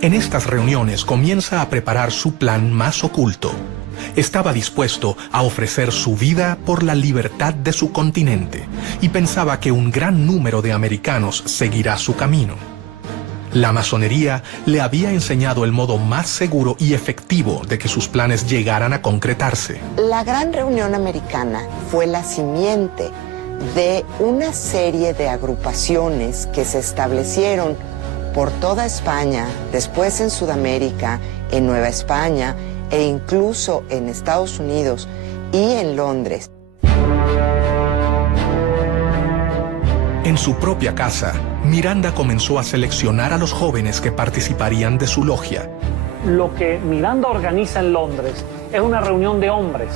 En estas reuniones comienza a preparar su plan más oculto. Estaba dispuesto a ofrecer su vida por la libertad de su continente y pensaba que un gran número de americanos seguirá su camino. La masonería le había enseñado el modo más seguro y efectivo de que sus planes llegaran a concretarse. La Gran Reunión Americana fue la simiente de una serie de agrupaciones que se establecieron por toda España, después en Sudamérica, en Nueva España e incluso en Estados Unidos y en Londres. En su propia casa, Miranda comenzó a seleccionar a los jóvenes que participarían de su logia. Lo que Miranda organiza en Londres es una reunión de hombres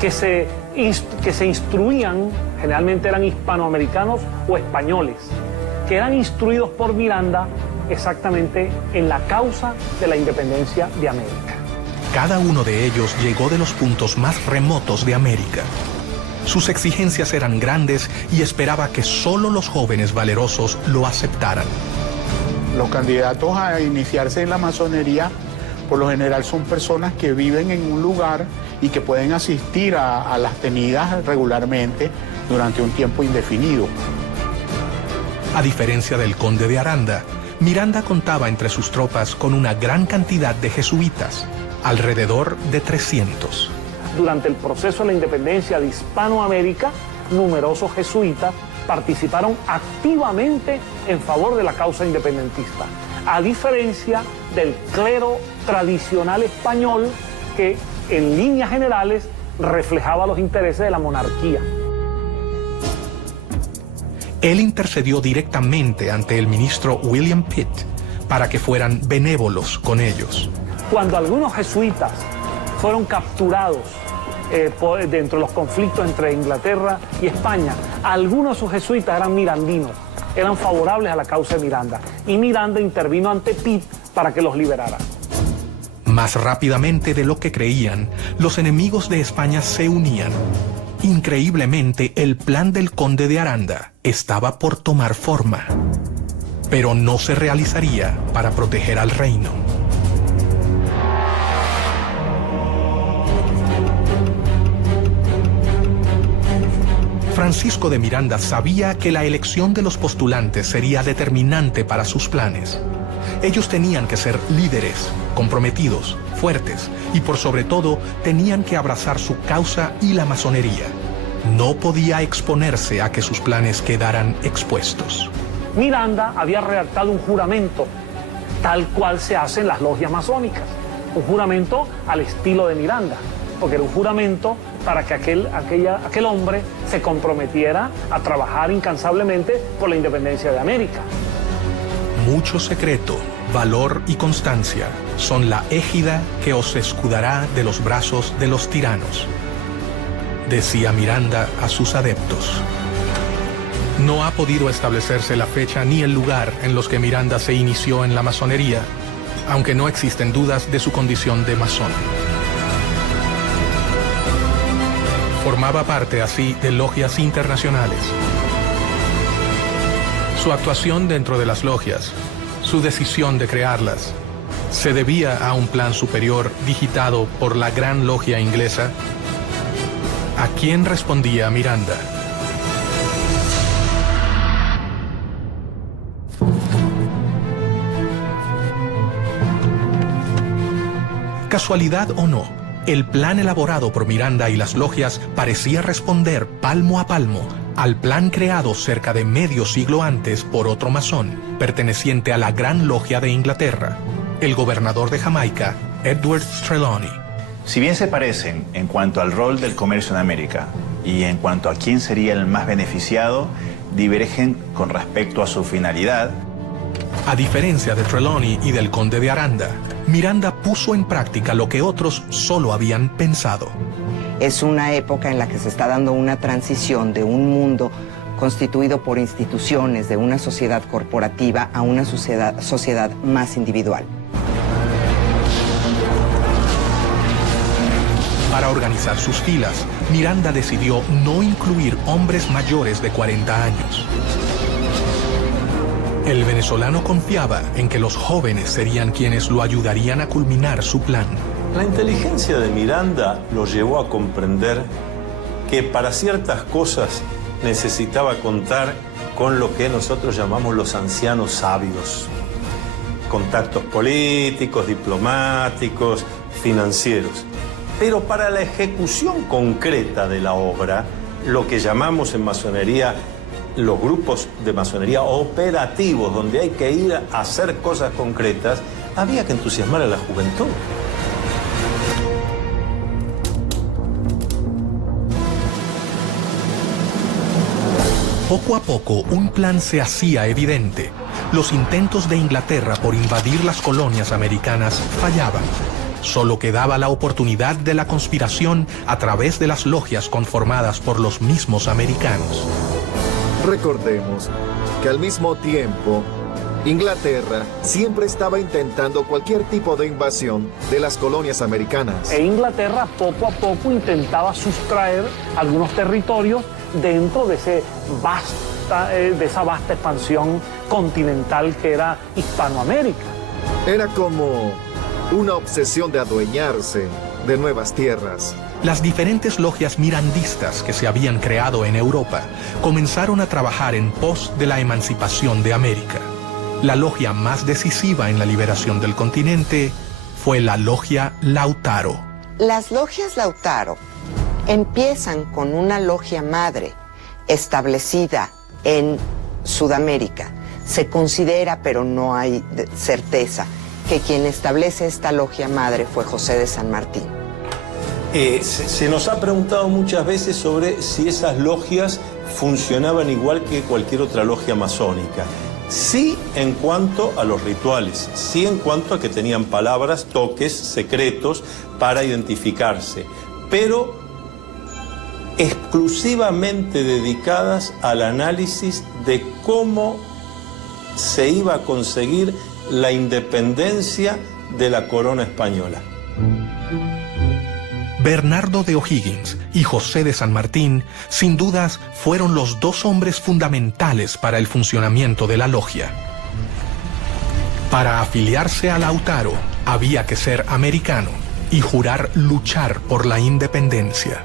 que se instruían, generalmente eran hispanoamericanos o españoles, que eran instruidos por Miranda exactamente en la causa de la independencia de América. Cada uno de ellos llegó de los puntos más remotos de América. Sus exigencias eran grandes y esperaba que solo los jóvenes valerosos lo aceptaran. Los candidatos a iniciarse en la masonería, por lo general, son personas que viven en un lugar y que pueden asistir a las tenidas regularmente durante un tiempo indefinido. A diferencia del conde de Aranda, Miranda contaba entre sus tropas con una gran cantidad de jesuitas, alrededor de 300. Durante el proceso de la independencia de Hispanoamérica, numerosos jesuitas participaron activamente en favor de la causa independentista, a diferencia del clero tradicional español que, en líneas generales, reflejaba los intereses de la monarquía. Él intercedió directamente ante el ministro William Pitt para que fueran benévolos con ellos. Cuando algunos jesuitas fueron capturados dentro de los conflictos entre Inglaterra y España, algunos de sus jesuitas eran mirandinos, eran favorables a la causa de Miranda, y Miranda intervino ante Pitt para que los liberara. Más rápidamente de lo que creían, los enemigos de España se unían. Increíblemente, el plan del conde de Aranda estaba por tomar forma, pero no se realizaría para proteger al reino. Francisco de Miranda sabía que la elección de los postulantes sería determinante para sus planes. Ellos tenían que ser líderes, comprometidos, fuertes y por sobre todo tenían que abrazar su causa y la masonería. No podía exponerse a que sus planes quedaran expuestos. Miranda había redactado un juramento, tal cual se hace en las logias masónicas. Un juramento al estilo de Miranda, porque era un juramento para que aquel hombre se comprometiera a trabajar incansablemente por la independencia de América. Mucho secreto, valor y constancia son la égida que os escudará de los brazos de los tiranos, decía Miranda a sus adeptos. No ha podido establecerse la fecha ni el lugar en los que Miranda se inició en la masonería, aunque no existen dudas de su condición de masón. Formaba parte así de logias internacionales. Su actuación dentro de las logias, su decisión de crearlas, se debía a un plan superior digitado por la Gran Logia Inglesa. ¿A quién respondía Miranda? Casualidad o no, el plan elaborado por Miranda y las logias parecía responder palmo a palmo al plan creado cerca de medio siglo antes por otro masón, perteneciente a la Gran Logia de Inglaterra, el gobernador de Jamaica, Edward Trelawney. Si bien se parecen en cuanto al rol del comercio en América y en cuanto a quién sería el más beneficiado, divergen con respecto a su finalidad. A diferencia de Trelawney y del conde de Aranda, Miranda puso en práctica lo que otros solo habían pensado. Es una época en la que se está dando una transición de un mundo constituido por instituciones, de una sociedad corporativa a una sociedad más individual. Para organizar sus filas, Miranda decidió no incluir hombres mayores de 40 años. El venezolano confiaba en que los jóvenes serían quienes lo ayudarían a culminar su plan. La inteligencia de Miranda lo llevó a comprender que para ciertas cosas necesitaba contar con lo que nosotros llamamos los ancianos sabios. Contactos políticos, diplomáticos, financieros. Pero para la ejecución concreta de la obra, lo que llamamos en masonería los grupos de masonería operativos, donde hay que ir a hacer cosas concretas, había que entusiasmar a la juventud. Poco a poco, un plan se hacía evidente. Los intentos de Inglaterra por invadir las colonias americanas fallaban. Solo quedaba la oportunidad de la conspiración a través de las logias conformadas por los mismos americanos. Recordemos que al mismo tiempo, Inglaterra siempre estaba intentando cualquier tipo de invasión de las colonias americanas. E Inglaterra poco a poco intentaba sustraer algunos territorios dentro de esa vasta expansión continental que era Hispanoamérica. Era como una obsesión de adueñarse de nuevas tierras. Las diferentes logias mirandistas que se habían creado en Europa comenzaron a trabajar en pos de la emancipación de América. La logia más decisiva en la liberación del continente fue la logia Lautaro. Las logias Lautaro empiezan con una logia madre establecida en Sudamérica. Se considera, pero no hay certeza, que quien establece esta logia madre fue José de San Martín. Se nos ha preguntado muchas veces sobre si esas logias funcionaban igual que cualquier otra logia masónica. Sí en cuanto a los rituales, sí en cuanto a que tenían palabras, toques, secretos para identificarse, pero exclusivamente dedicadas al análisis de cómo se iba a conseguir la independencia de la corona española. Bernardo de O'Higgins y José de San Martín, sin dudas, fueron los dos hombres fundamentales para el funcionamiento de la logia. Para afiliarse a Lautaro, había que ser americano y jurar luchar por la independencia.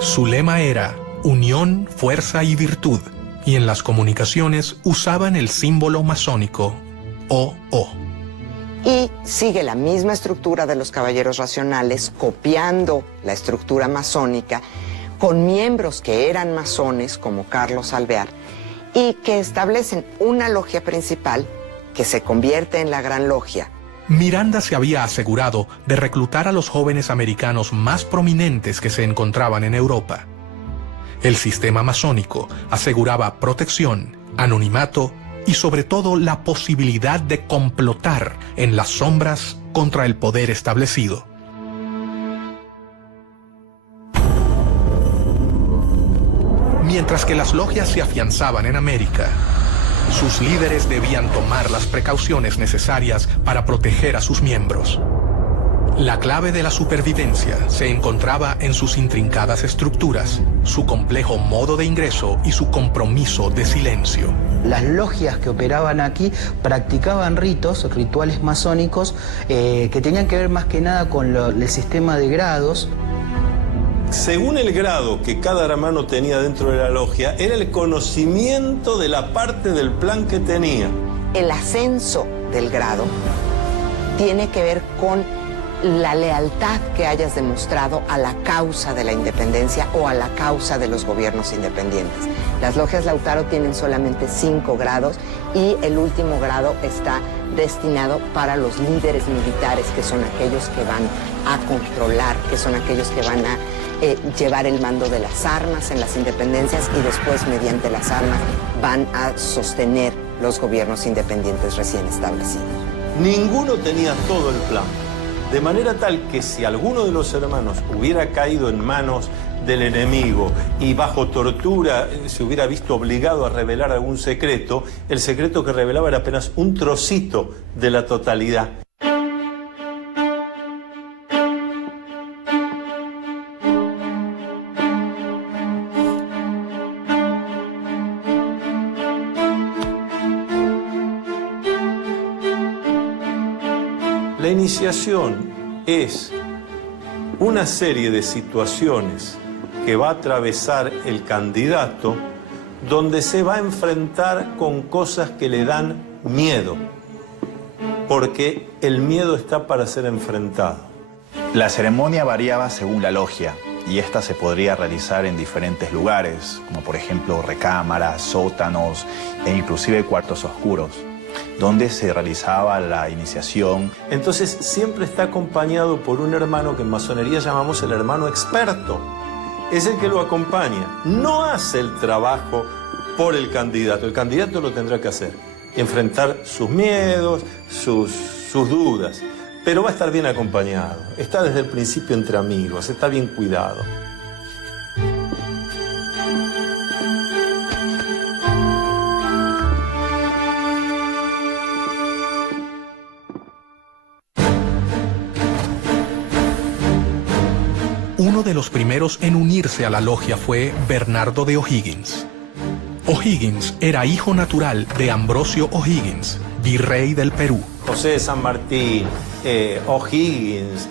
Su lema era unión, fuerza y virtud, y en las comunicaciones usaban el símbolo masónico O. Y sigue la misma estructura de los caballeros racionales, copiando la estructura masónica, con miembros que eran masones, como Carlos Alvear, y que establecen una logia principal que se convierte en la Gran Logia. Miranda se había asegurado de reclutar a los jóvenes americanos más prominentes que se encontraban en Europa. El sistema masónico aseguraba protección, anonimato y sobre todo la posibilidad de complotar en las sombras contra el poder establecido. Mientras que las logias se afianzaban en América, sus líderes debían tomar las precauciones necesarias para proteger a sus miembros. La clave de la supervivencia se encontraba en sus intrincadas estructuras, su complejo modo de ingreso y su compromiso de silencio. Las logias que operaban aquí practicaban rituales masónicos que tenían que ver más que nada con el sistema de grados. Según el grado que cada hermano tenía dentro de la logia, era el conocimiento de la parte del plan que tenía. El ascenso del grado tiene que ver con la lealtad que hayas demostrado a la causa de la independencia o a la causa de los gobiernos independientes. Las logias Lautaro tienen solamente 5 grados y el último grado está destinado para los líderes militares, que son aquellos que van a controlar, que son aquellos que van a llevar el mando de las armas en las independencias y después, mediante las armas, van a sostener los gobiernos independientes recién establecidos. Ninguno tenía todo el plan, de manera tal que si alguno de los hermanos hubiera caído en manos del enemigo y bajo tortura se hubiera visto obligado a revelar algún secreto, el secreto que revelaba era apenas un trocito de la totalidad. La iniciación es una serie de situaciones que va a atravesar el candidato, donde se va a enfrentar con cosas que le dan miedo, porque el miedo está para ser enfrentado. La ceremonia variaba según la logia y esta se podría realizar en diferentes lugares, como por ejemplo recámaras, sótanos e inclusive cuartos oscuros, donde se realizaba la iniciación. Entonces siempre está acompañado por un hermano que en masonería llamamos el hermano experto. Es el que lo acompaña, no hace el trabajo por el candidato lo tendrá que hacer, enfrentar sus miedos, sus dudas, pero va a estar bien acompañado, está desde el principio entre amigos, está bien cuidado. Uno de los primeros en unirse a la logia fue Bernardo de O'Higgins. O'Higgins era hijo natural de Ambrosio O'Higgins, virrey del Perú. José de San Martín, O'Higgins,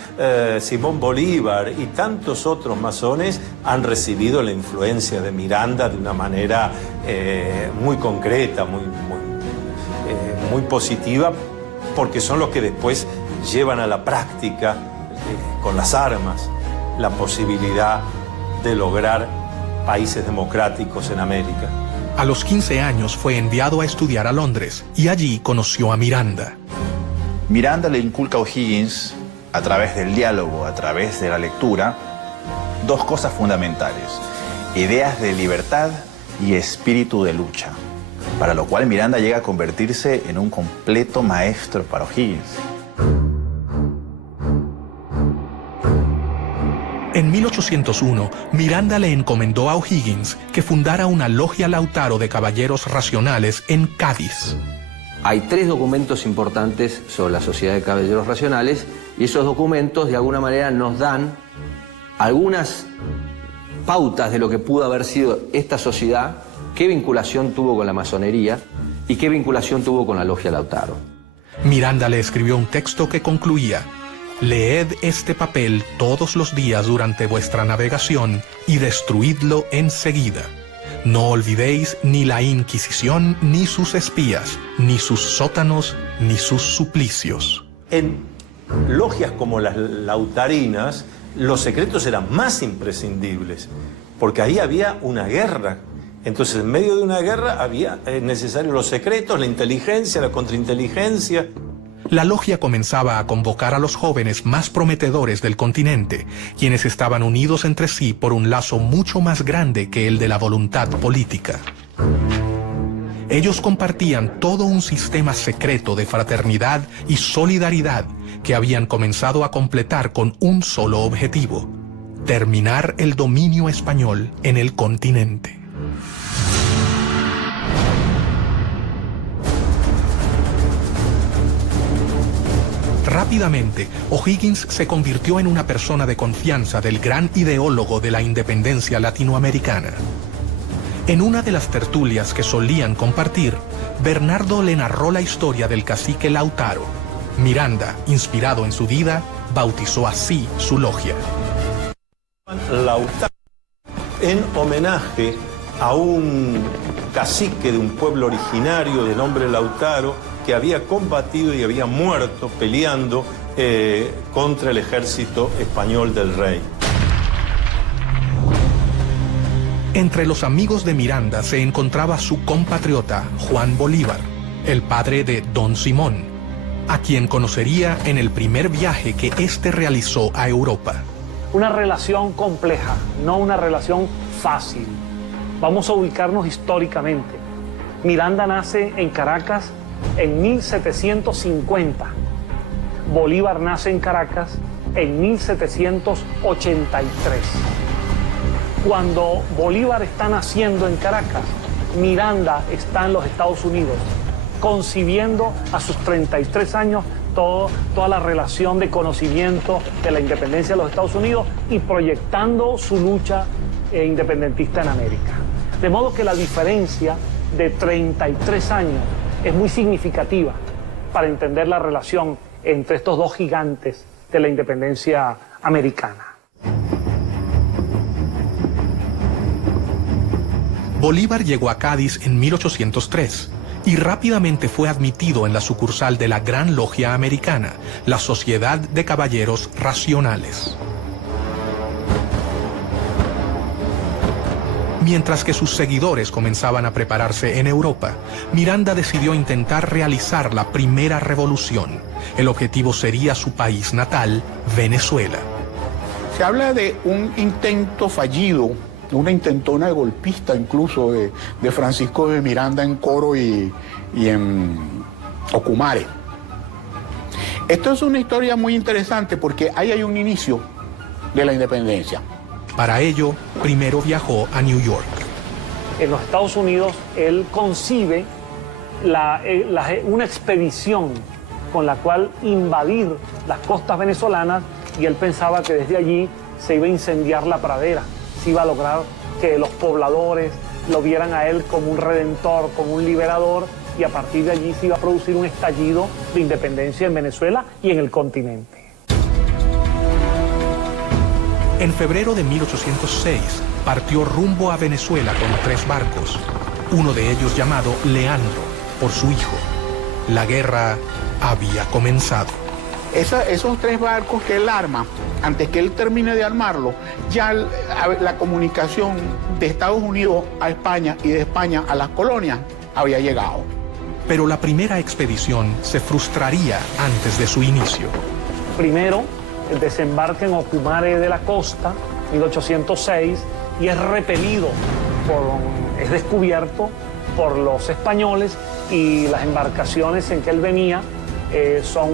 Simón Bolívar y tantos otros masones han recibido la influencia de Miranda de una manera muy concreta, muy positiva, porque son los que después llevan a la práctica con las armas la posibilidad de lograr países democráticos en América. A los 15 años fue enviado a estudiar a Londres y allí conoció a Miranda. Miranda le inculca a O'Higgins, a través del diálogo, a través de la lectura, 2 cosas fundamentales: ideas de libertad y espíritu de lucha, para lo cual Miranda llega a convertirse en un completo maestro para O'Higgins. En 1801, Miranda le encomendó a O'Higgins que fundara una logia Lautaro de caballeros racionales en Cádiz. Hay 3 documentos importantes sobre la Sociedad de Caballeros Racionales y esos documentos de alguna manera nos dan algunas pautas de lo que pudo haber sido esta sociedad, qué vinculación tuvo con la masonería y qué vinculación tuvo con la logia Lautaro. Miranda le escribió un texto que concluía: «Leed este papel todos los días durante vuestra navegación y destruidlo enseguida, No olvidéis ni la Inquisición, ni sus espías, ni sus sótanos, ni sus suplicios. En logias como las lautarinas, los secretos eran más imprescindibles, porque ahí había una guerra. Entonces, en medio de una guerra había necesarios los secretos, la inteligencia, la contrainteligencia. La logia comenzaba a convocar a los jóvenes más prometedores del continente, quienes estaban unidos entre sí por un lazo mucho más grande que el de la voluntad política. Ellos compartían todo un sistema secreto de fraternidad y solidaridad que habían comenzado a completar con un solo objetivo: terminar el dominio español en el continente. Rápidamente, O'Higgins se convirtió en una persona de confianza del gran ideólogo de la independencia latinoamericana. En una de las tertulias que solían compartir, Bernardo le narró la historia del cacique Lautaro. Miranda, inspirado en su vida, bautizó así su logia. Lautaro, en homenaje a un cacique de un pueblo originario de nombre Lautaro, que había combatido y había muerto peleando contra el ejército español del rey. Entre los amigos de Miranda se encontraba su compatriota Juan Bolívar, el padre de Don Simón, a quien conocería en el primer viaje que éste realizó a Europa. Una relación compleja, no una relación fácil. Vamos a ubicarnos históricamente. Miranda nace en Caracas en 1750. Bolívar nace en Caracas en 1783. Cuando Bolívar está naciendo en Caracas, Miranda está en los Estados Unidos, concibiendo a sus 33 años toda la relación de conocimiento de la independencia de los Estados Unidos y proyectando su lucha independentista en América. De modo que la diferencia de 33 años es muy significativa para entender la relación entre estos dos gigantes de la independencia americana. Bolívar llegó a Cádiz en 1803 y rápidamente fue admitido en la sucursal de la Gran Logia Americana, la Sociedad de Caballeros Racionales. Mientras que sus seguidores comenzaban a prepararse en Europa, Miranda decidió intentar realizar la primera revolución. El objetivo sería su país natal, Venezuela. Se habla de un intento fallido, una intentona golpista incluso de Francisco de Miranda en Coro y en Ocumare. Esto es una historia muy interesante porque ahí hay un inicio de la independencia. Para ello, primero viajó a New York. En los Estados Unidos, él concibe una expedición con la cual invadir las costas venezolanas y él pensaba que desde allí se iba a incendiar la pradera, se iba a lograr que los pobladores lo vieran a él como un redentor, como un liberador, y a partir de allí se iba a producir un estallido de independencia en Venezuela y en el continente. En febrero de 1806 partió rumbo a Venezuela con 3 barcos, uno de ellos llamado Leandro, por su hijo. La guerra había comenzado. Esos 3 barcos que él arma, antes que él termine de armarlo, ya la comunicación de Estados Unidos a España y de España a las colonias había llegado. Pero la primera expedición se frustraría antes de su inicio. Primero, el desembarque en Ocumare de la Costa, 1806, y es repelido, es descubierto por los españoles y las embarcaciones en que él venía son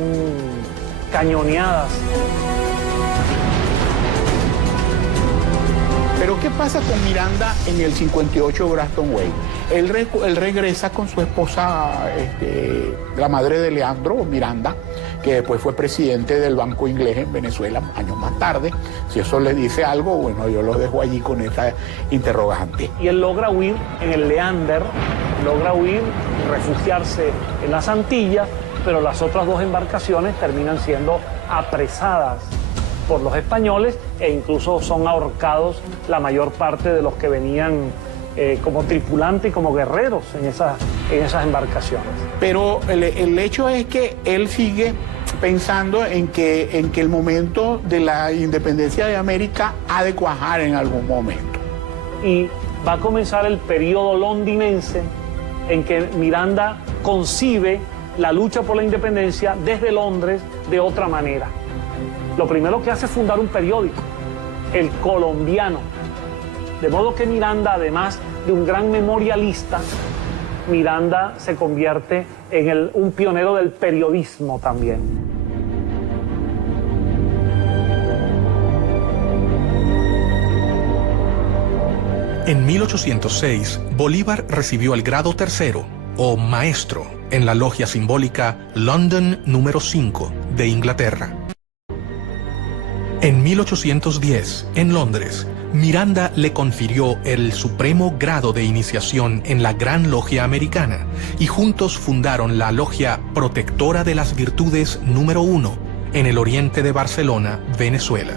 cañoneadas. Pero ¿qué pasa con Miranda en el 58 Grafton Way? Él regresa con su esposa, la madre de Leandro, Miranda, que después fue presidente del Banco Inglés en Venezuela años más tarde. Si eso le dice algo, bueno, yo lo dejo allí con esta interrogante. Y él logra huir en el Leander, logra huir y refugiarse en las Antillas, pero las otras 2 embarcaciones terminan siendo apresadas por los españoles e incluso son ahorcados la mayor parte de los que venían como tripulante y como guerreros en esas embarcaciones. Pero el hecho es que él sigue pensando en que el momento de la independencia de América ha de cuajar en algún momento. Y va a comenzar el periodo londinense en que Miranda concibe la lucha por la independencia desde Londres de otra manera. Lo primero que hace es fundar un periódico, El Colombiano. De modo que Miranda, además de un gran memorialista, Miranda se convierte en un pionero del periodismo también. En 1806, Bolívar recibió el grado tercero, o maestro, en la logia simbólica London número 5 de Inglaterra. En 1810, en Londres, Miranda le confirió el supremo grado de iniciación en la Gran Logia Americana y juntos fundaron la Logia Protectora de las Virtudes número 1 en el oriente de Barcelona, Venezuela.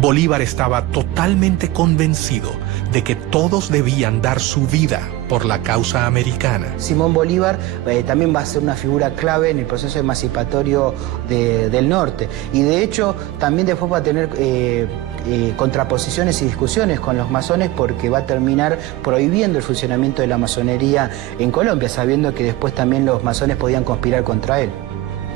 Bolívar estaba totalmente convencido de que todos debían dar su vida por la causa americana. Simón Bolívar también va a ser una figura clave en el proceso emancipatorio del norte y de hecho también después va a tener contraposiciones y discusiones con los masones porque va a terminar prohibiendo el funcionamiento de la masonería en Colombia, sabiendo que después también los masones podían conspirar contra él.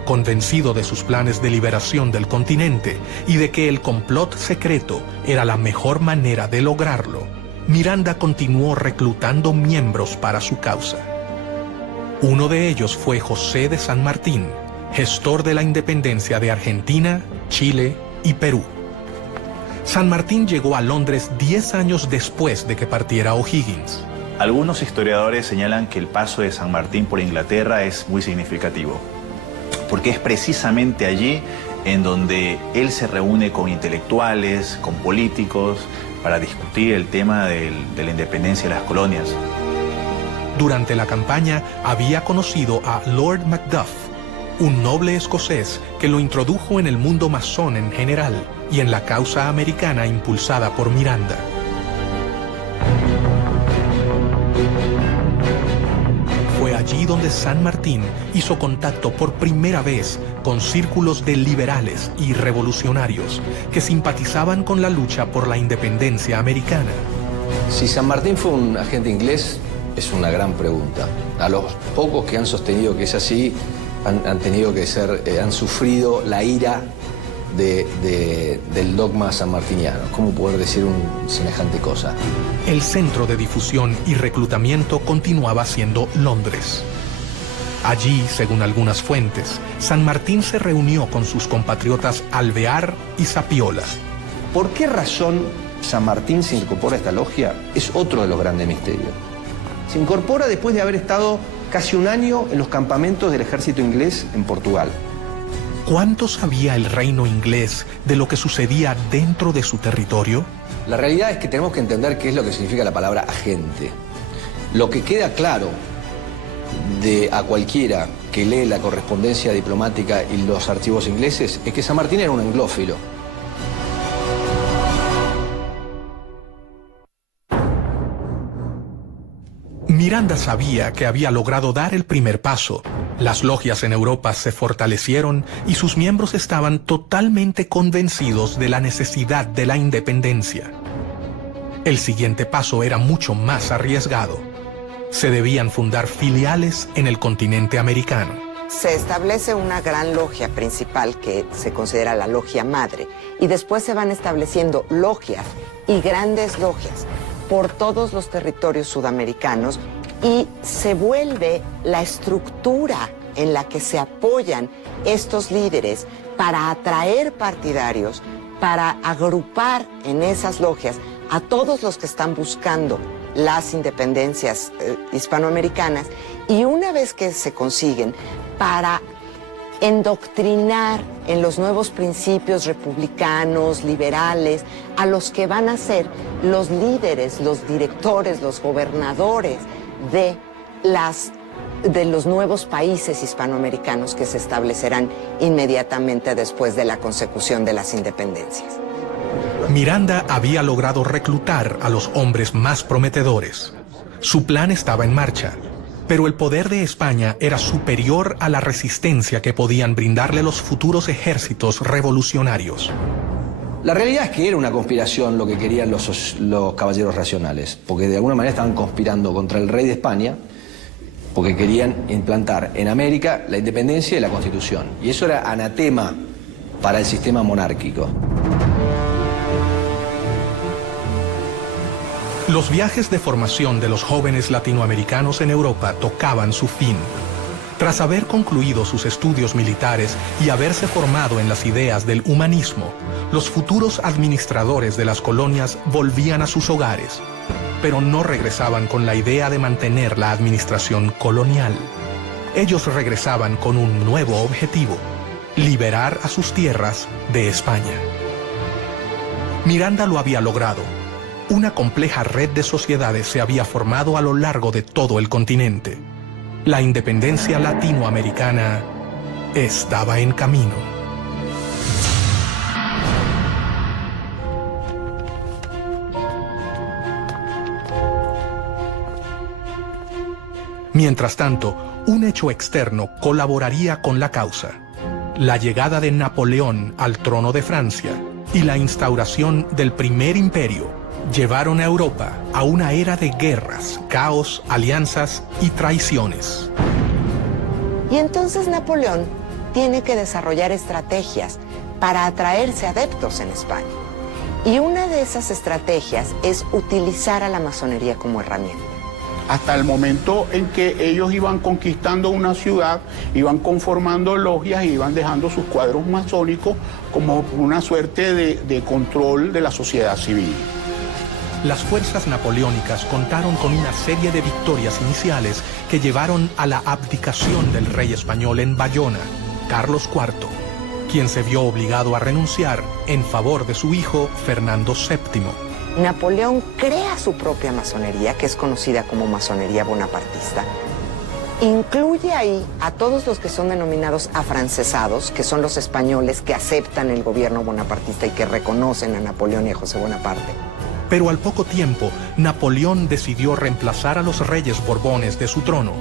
Convencido de sus planes de liberación del continente y de que el complot secreto era la mejor manera de lograrlo, Miranda continuó reclutando miembros para su causa. Uno de ellos fue José de San Martín, gestor de la independencia de Argentina, Chile y Perú. San Martín llegó a Londres 10 años después de que partiera O'Higgins. Algunos historiadores señalan que el paso de San Martín por Inglaterra es muy significativo, porque es precisamente allí en donde él se reúne con intelectuales, con políticos, para discutir el tema de la independencia de las colonias. Durante la campaña había conocido a Lord Macduff, un noble escocés que lo introdujo en el mundo masón en general y en la causa americana impulsada por Miranda. Fue allí donde San Martín hizo contacto por primera vez con círculos de liberales y revolucionarios que simpatizaban con la lucha por la independencia americana. Si San Martín fue un agente inglés, es una gran pregunta. A los pocos que han sostenido que es así, han sufrido la ira del dogma sanmartiniano. ¿Cómo poder decir semejante cosa? El centro de difusión y reclutamiento continuaba siendo Londres. Allí, según algunas fuentes, San Martín se reunió con sus compatriotas Alvear y Zapiola. ¿Por qué razón San Martín se incorpora a esta logia? Es otro de los grandes misterios. Se incorpora después de haber estado casi un año en los campamentos del ejército inglés en Portugal. ¿Cuánto sabía el reino inglés de lo que sucedía dentro de su territorio? La realidad es que tenemos que entender qué es lo que significa la palabra agente. Lo que queda claro a cualquiera que lee la correspondencia diplomática y los archivos ingleses es que San Martín era un anglófilo. Miranda sabía que había logrado dar el primer paso. Las logias en Europa se fortalecieron y sus miembros estaban totalmente convencidos de la necesidad de la independencia. El siguiente paso era mucho más arriesgado. Se debían fundar filiales en el continente americano. Se establece una gran logia principal que se considera la logia madre y después se van estableciendo logias y grandes logias por todos los territorios sudamericanos y se vuelve la estructura en la que se apoyan estos líderes para atraer partidarios, para agrupar en esas logias a todos los que están buscando las independencias hispanoamericanas y una vez que se consiguen, para endoctrinar en los nuevos principios republicanos, liberales, a los que van a ser los líderes, los directores, los gobernadores de los nuevos países hispanoamericanos que se establecerán inmediatamente después de la consecución de las independencias. Miranda había logrado reclutar a los hombres más prometedores. Su plan estaba en marcha, pero el poder de España era superior a la resistencia que podían brindarle los futuros ejércitos revolucionarios. La realidad es que era una conspiración lo que querían los caballeros racionales, porque de alguna manera estaban conspirando contra el rey de España, porque querían implantar en América la independencia y la Constitución. Y eso era anatema para el sistema monárquico. Los viajes de formación de los jóvenes latinoamericanos en Europa tocaban su fin. Tras haber concluido sus estudios militares y haberse formado en las ideas del humanismo, los futuros administradores de las colonias volvían a sus hogares, pero no regresaban con la idea de mantener la administración colonial. Ellos regresaban con un nuevo objetivo: liberar a sus tierras de España. Miranda lo había logrado. Una compleja red de sociedades se había formado a lo largo de todo el continente. La independencia latinoamericana estaba en camino. Mientras tanto, un hecho externo colaboraría con la causa: la llegada de Napoleón al trono de Francia y la instauración del Primer Imperio llevaron a Europa a una era de guerras, caos, alianzas y traiciones. Y entonces Napoleón tiene que desarrollar estrategias para atraerse adeptos en España. Y una de esas estrategias es utilizar a la masonería como herramienta. Hasta el momento en que ellos iban conquistando una ciudad, iban conformando logias y iban dejando sus cuadros masónicos como una suerte de control de la sociedad civil. Las fuerzas napoleónicas contaron con una serie de victorias iniciales que llevaron a la abdicación del rey español en Bayona, Carlos IV, quien se vio obligado a renunciar en favor de su hijo Fernando VII. Napoleón crea su propia masonería, que es conocida como masonería bonapartista. Incluye ahí a todos los que son denominados afrancesados, que son los españoles que aceptan el gobierno bonapartista y que reconocen a Napoleón y a José Bonaparte. Pero al poco tiempo, Napoleón decidió reemplazar a los reyes borbones de su trono,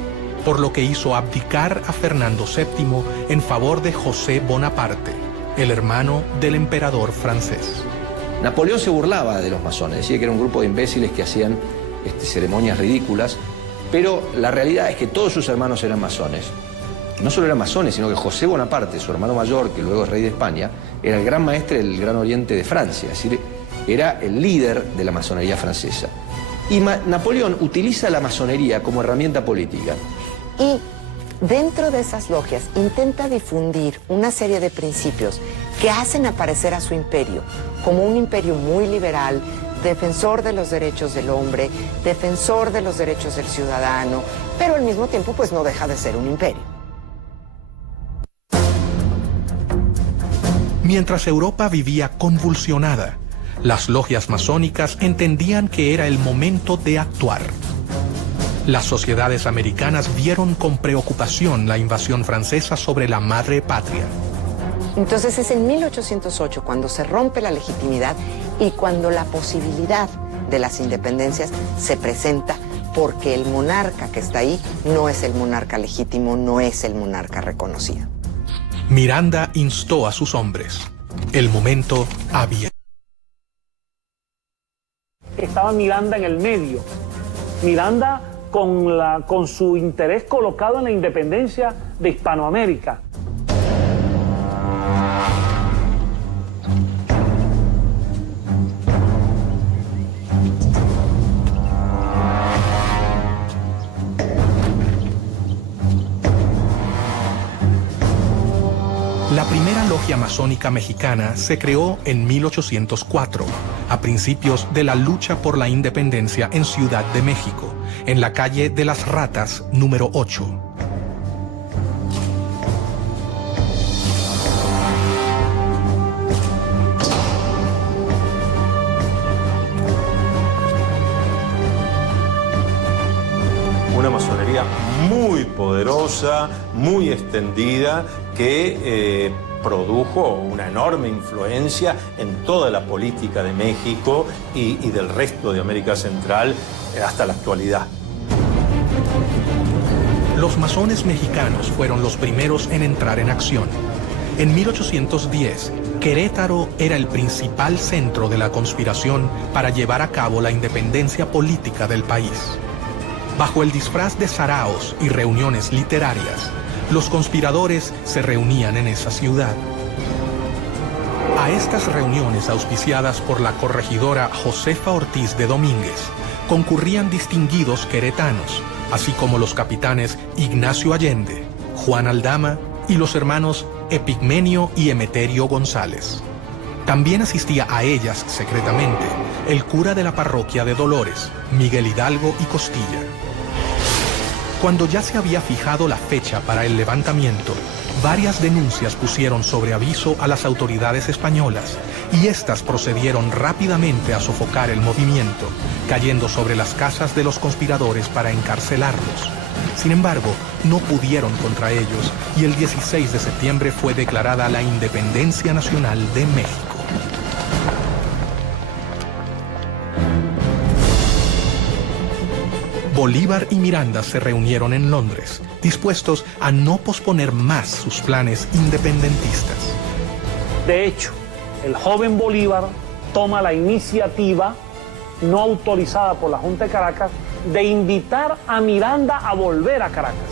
por lo que hizo abdicar a Fernando VII en favor de José Bonaparte, el hermano del emperador francés. Napoleón se burlaba de los masones, decía que era un grupo de imbéciles que hacían ceremonias ridículas, pero la realidad es que todos sus hermanos eran masones. No solo eran masones, sino que José Bonaparte, su hermano mayor, que luego es rey de España, era el gran maestre del Gran Oriente de Francia, es decir, era el líder de la masonería francesa. Y Napoleón utiliza la masonería como herramienta política. Y dentro de esas logias intenta difundir una serie de principios que hacen aparecer a su imperio como un imperio muy liberal, defensor de los derechos del hombre, defensor de los derechos del ciudadano, pero al mismo tiempo pues no deja de ser un imperio. Mientras Europa vivía convulsionada, las logias masónicas entendían que era el momento de actuar. Las sociedades americanas vieron con preocupación la invasión francesa sobre la madre patria. Entonces es en 1808 cuando se rompe la legitimidad y cuando la posibilidad de las independencias se presenta, porque el monarca que está ahí no es el monarca legítimo, no es el monarca reconocido. Miranda instó a sus hombres. El momento había. Estaba Miranda en el medio. Miranda con su interés colocado en la independencia de Hispanoamérica. La primera logia masónica mexicana se creó en 1804, a principios de la lucha por la independencia en Ciudad de México, en la calle de las Ratas, número 8. Una masonería muy poderosa, muy extendida, que produjo una enorme influencia en toda la política de México y del resto de América Central hasta la actualidad. Los masones mexicanos fueron los primeros en entrar en acción. En 1810, Querétaro era el principal centro de la conspiración para llevar a cabo la independencia política del país. Bajo el disfraz de saraos y reuniones literarias, los conspiradores se reunían en esa ciudad. A estas reuniones auspiciadas por la corregidora Josefa Ortiz de Domínguez, concurrían distinguidos queretanos, así como los capitanes Ignacio Allende, Juan Aldama y los hermanos Epigmenio y Emeterio González. También asistía a ellas secretamente el cura de la parroquia de Dolores, Miguel Hidalgo y Costilla. Cuando ya se había fijado la fecha para el levantamiento, varias denuncias pusieron sobre aviso a las autoridades españolas y éstas procedieron rápidamente a sofocar el movimiento, cayendo sobre las casas de los conspiradores para encarcelarlos. Sin embargo, no pudieron contra ellos y el 16 de septiembre fue declarada la Independencia Nacional de México. Bolívar y Miranda se reunieron en Londres, dispuestos a no posponer más sus planes independentistas. De hecho, el joven Bolívar toma la iniciativa, no autorizada por la Junta de Caracas, de invitar a Miranda a volver a Caracas.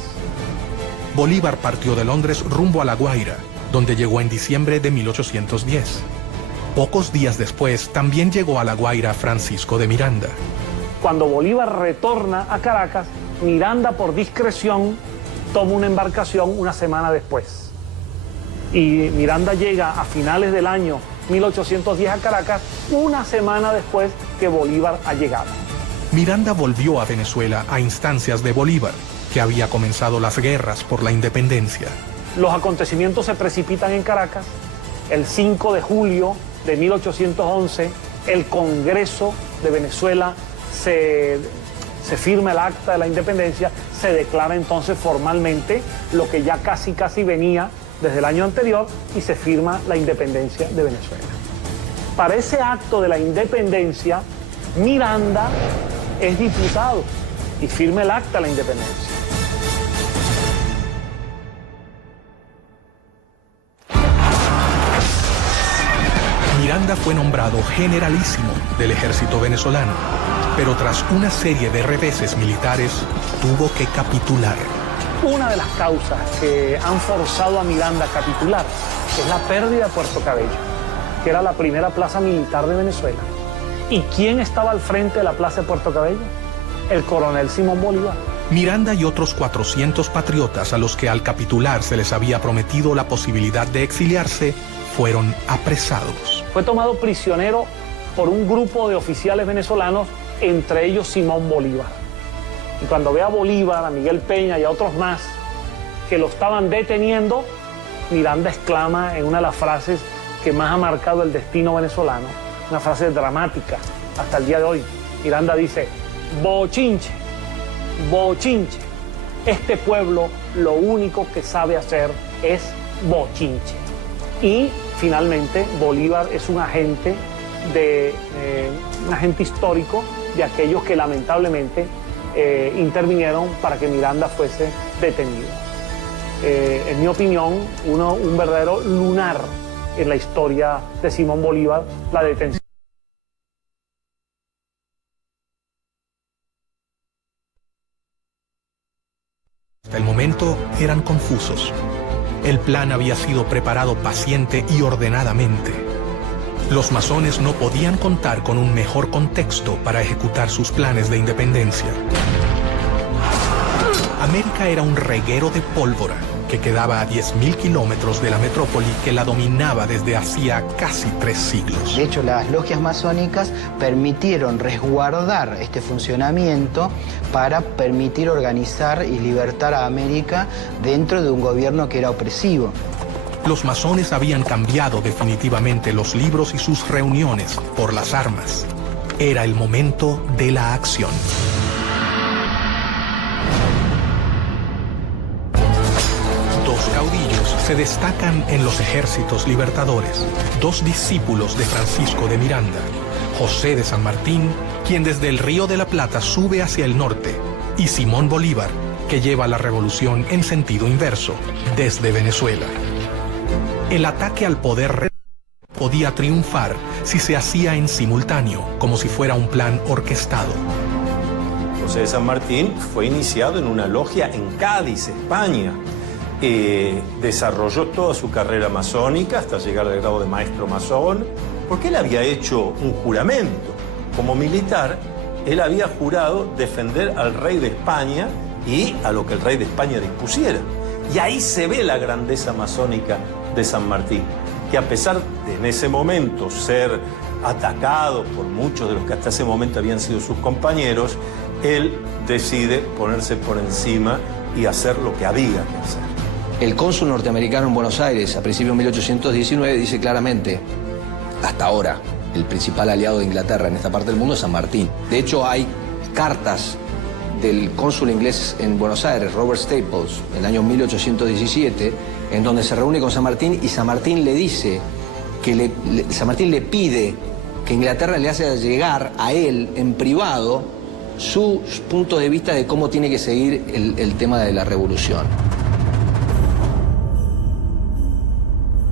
Bolívar partió de Londres rumbo a La Guaira, donde llegó en diciembre de 1810. Pocos días después, también llegó a La Guaira Francisco de Miranda. Cuando Bolívar retorna a Caracas, Miranda, por discreción, toma una embarcación una semana después. Y Miranda llega a finales del año 1810 a Caracas, una semana después que Bolívar ha llegado. Miranda volvió a Venezuela a instancias de Bolívar, que había comenzado las guerras por la independencia. Los acontecimientos se precipitan en Caracas. El 5 de julio de 1811, el Congreso de Venezuela se firma el acta de la independencia, se declara entonces formalmente lo que ya casi venía desde el año anterior y se firma la independencia de Venezuela. Para ese acto de la independencia, Miranda es diputado y firma el acta de la independencia. Miranda fue nombrado generalísimo del ejército venezolano, pero tras una serie de reveses militares, tuvo que capitular. Una de las causas que han forzado a Miranda a capitular es la pérdida de Puerto Cabello, que era la primera plaza militar de Venezuela. ¿Y quién estaba al frente de la plaza de Puerto Cabello? El coronel Simón Bolívar. Miranda y otros 400 patriotas a los que al capitular se les había prometido la posibilidad de exiliarse, fueron apresados. Fue tomado prisionero por un grupo de oficiales venezolanos, entre ellos Simón Bolívar. Y cuando ve a Bolívar, a Miguel Peña y a otros más que lo estaban deteniendo, Miranda exclama en una de las frases que más ha marcado el destino venezolano, una frase dramática hasta el día de hoy. Miranda dice: bochinche, bochinche. Este pueblo lo único que sabe hacer es bochinche. Y finalmente Bolívar es un agente histórico de aquellos que lamentablemente intervinieron para que Miranda fuese detenido. En mi opinión, un verdadero lunar en la historia de Simón Bolívar, la detención. Hasta el momento eran confusos. El plan había sido preparado paciente y ordenadamente. Los masones no podían contar con un mejor contexto para ejecutar sus planes de independencia. América era un reguero de pólvora que quedaba a 10.000 kilómetros de la metrópoli que la dominaba desde hacía casi 3 siglos. De hecho, las logias masónicas permitieron resguardar este funcionamiento para permitir organizar y libertar a América dentro de un gobierno que era opresivo. Los masones habían cambiado definitivamente los libros y sus reuniones por las armas. Era el momento de la acción. nuevos caudillos se destacan en los ejércitos libertadores, dos discípulos de Francisco de Miranda, José de San Martín, quien desde el Río de la Plata sube hacia el norte, y Simón Bolívar, que lleva la revolución en sentido inverso, desde Venezuela. El ataque al poder podía triunfar si se hacía en simultáneo, como si fuera un plan orquestado. José de San Martín fue iniciado en una logia en Cádiz, España. Desarrolló toda su carrera masónica hasta llegar al grado de maestro masón, porque él había hecho un juramento. Como militar, él había jurado defender al rey de España y a lo que el rey de España dispusiera. Y ahí se ve la grandeza masónica de San Martín, que a pesar de en ese momento ser atacado por muchos de los que hasta ese momento habían sido sus compañeros, él decide ponerse por encima y hacer lo que había que hacer. El cónsul norteamericano en Buenos Aires, a principios de 1819, dice claramente, hasta ahora, el principal aliado de Inglaterra en esta parte del mundo es San Martín. De hecho, hay cartas del cónsul inglés en Buenos Aires, Robert Staples, en el año 1817, en donde se reúne con San Martín y San Martín le dice que San Martín le pide que Inglaterra le haga llegar a él en privado su punto de vista de cómo tiene que seguir el tema de la revolución.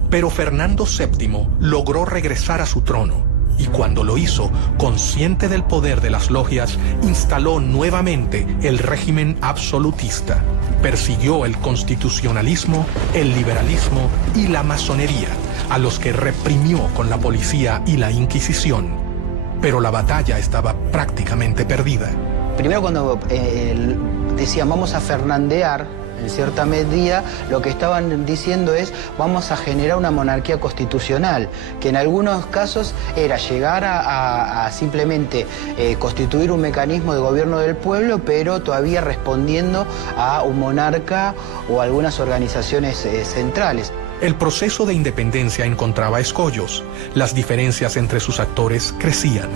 Pero Fernando VII logró regresar a su trono y cuando lo hizo, consciente del poder de las logias, instaló nuevamente el régimen absolutista. Persiguió el constitucionalismo, el liberalismo y la masonería, a los que reprimió con la policía y la Inquisición. Pero la batalla estaba prácticamente perdida. Primero, cuando decían vamos a fernandear, en cierta medida lo que estaban diciendo es vamos a generar una monarquía constitucional, que en algunos casos era llegar a simplemente constituir un mecanismo de gobierno del pueblo, pero todavía respondiendo a un monarca o algunas organizaciones centrales. El proceso de independencia encontraba escollos. Las diferencias entre sus actores crecían.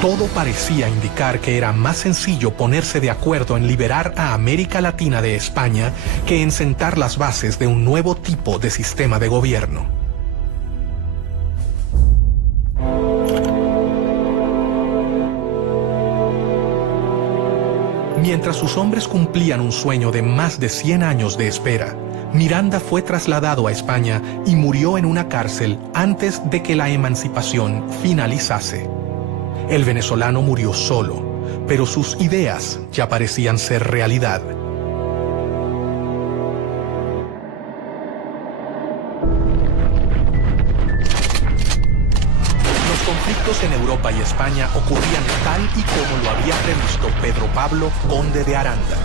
Todo parecía indicar que era más sencillo ponerse de acuerdo en liberar a América Latina de España que en sentar las bases de un nuevo tipo de sistema de gobierno. Mientras sus hombres cumplían un sueño de más de 100 años de espera, Miranda fue trasladado a España y murió en una cárcel antes de que la emancipación finalizase. El venezolano murió solo, pero sus ideas ya parecían ser realidad. Los conflictos en Europa y España ocurrían tal y como lo había previsto Pedro Pablo, conde de Aranda,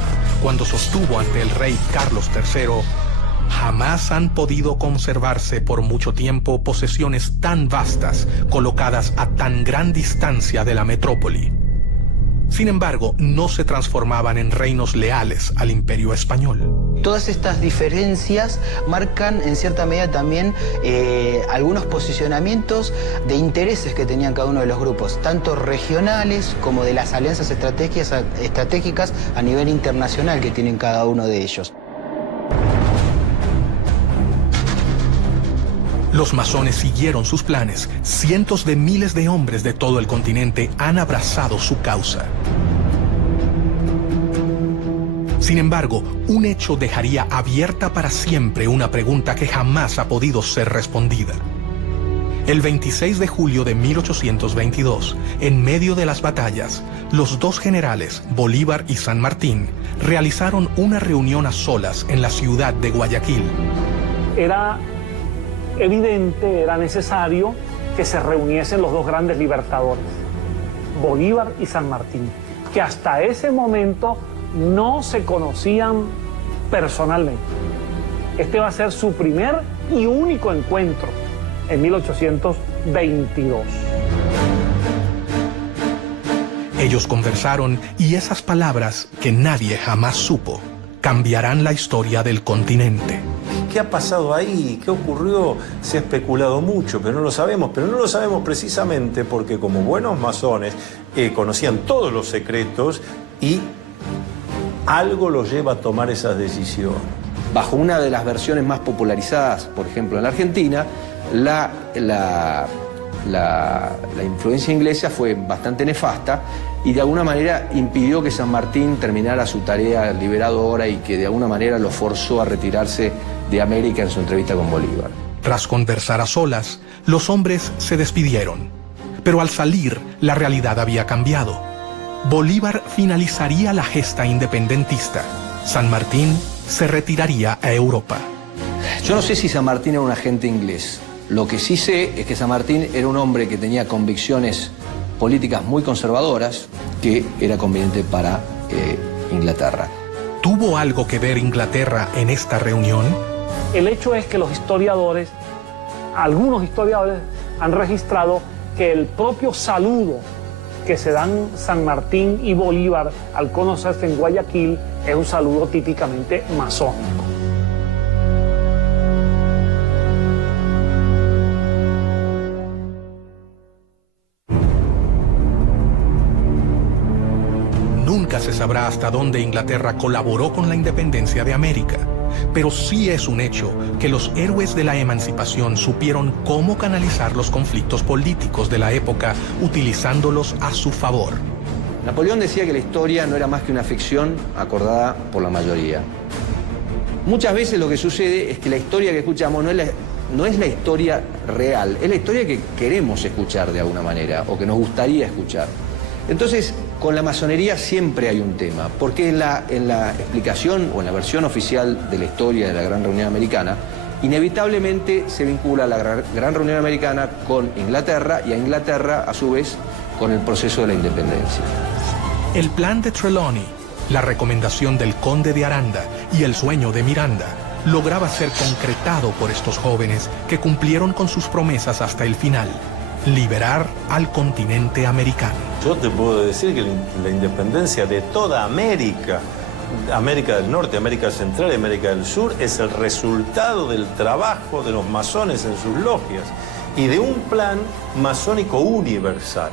cuando sostuvo ante el rey Carlos III: jamás han podido conservarse por mucho tiempo posesiones tan vastas, colocadas a tan gran distancia de la metrópoli. Sin embargo, no se transformaban en reinos leales al imperio español. Todas estas diferencias marcan en cierta medida también algunos posicionamientos de intereses que tenían cada uno de los grupos, tanto regionales como de las alianzas estratégicas a nivel internacional que tienen cada uno de ellos. Los masones siguieron sus planes. Cientos de miles de hombres de todo el continente han abrazado su causa. Sin embargo, un hecho dejaría abierta para siempre una pregunta que jamás ha podido ser respondida. El 26 de julio de 1822, en medio de las batallas, los dos generales, Bolívar y San Martín, realizaron una reunión a solas en la ciudad de Guayaquil. Era evidente, era necesario que se reuniesen los dos grandes libertadores, Bolívar y San Martín, que hasta ese momento no se conocían personalmente. Este va a ser su primer y único encuentro en 1822. Ellos conversaron y esas palabras, que nadie jamás supo, cambiarán la historia del continente. ¿Qué ha pasado ahí? ¿Qué ocurrió? Se ha especulado mucho, pero no lo sabemos. Pero no lo sabemos precisamente porque como buenos masones conocían todos los secretos y algo los lleva a tomar esas decisiones. Bajo una de las versiones más popularizadas, por ejemplo, en la Argentina, la influencia inglesa fue bastante nefasta y de alguna manera impidió que San Martín terminara su tarea liberadora y que de alguna manera lo forzó a retirarse de América en su entrevista con Bolívar. Tras conversar a solas, los hombres se despidieron. Pero al salir, la realidad había cambiado. Bolívar finalizaría la gesta independentista. San Martín se retiraría a Europa. Yo no sé si San Martín era un agente inglés. Lo que sí sé es que San Martín era un hombre que tenía convicciones políticas muy conservadoras que era conveniente para Inglaterra. ¿Tuvo algo que ver Inglaterra en esta reunión? El hecho es que los historiadores, algunos historiadores, han registrado que el propio saludo que se dan San Martín y Bolívar al conocerse en Guayaquil es un saludo típicamente masónico. Nunca se sabrá hasta dónde Inglaterra colaboró con la independencia de América, pero sí es un hecho que los héroes de la emancipación supieron cómo canalizar los conflictos políticos de la época utilizándolos a su favor. Napoleón decía que la historia no era más que una ficción acordada por la mayoría. Muchas veces lo que sucede es que la historia que escuchamos no es la historia real, es la historia que queremos escuchar de alguna manera o que nos gustaría escuchar. Entonces, con la masonería siempre hay un tema, porque en la explicación o en la versión oficial de la historia de la Gran Reunión Americana, inevitablemente se vincula la Gran Reunión Americana con Inglaterra y a Inglaterra, a su vez, con el proceso de la independencia. El plan de Trelawney, la recomendación del conde de Aranda y el sueño de Miranda lograba ser concretado por estos jóvenes que cumplieron con sus promesas hasta el final: liberar al continente americano. Yo te puedo decir que la independencia de toda América, América del Norte, América Central y América del Sur, es el resultado del trabajo de los masones en sus logias y de un plan masónico universal.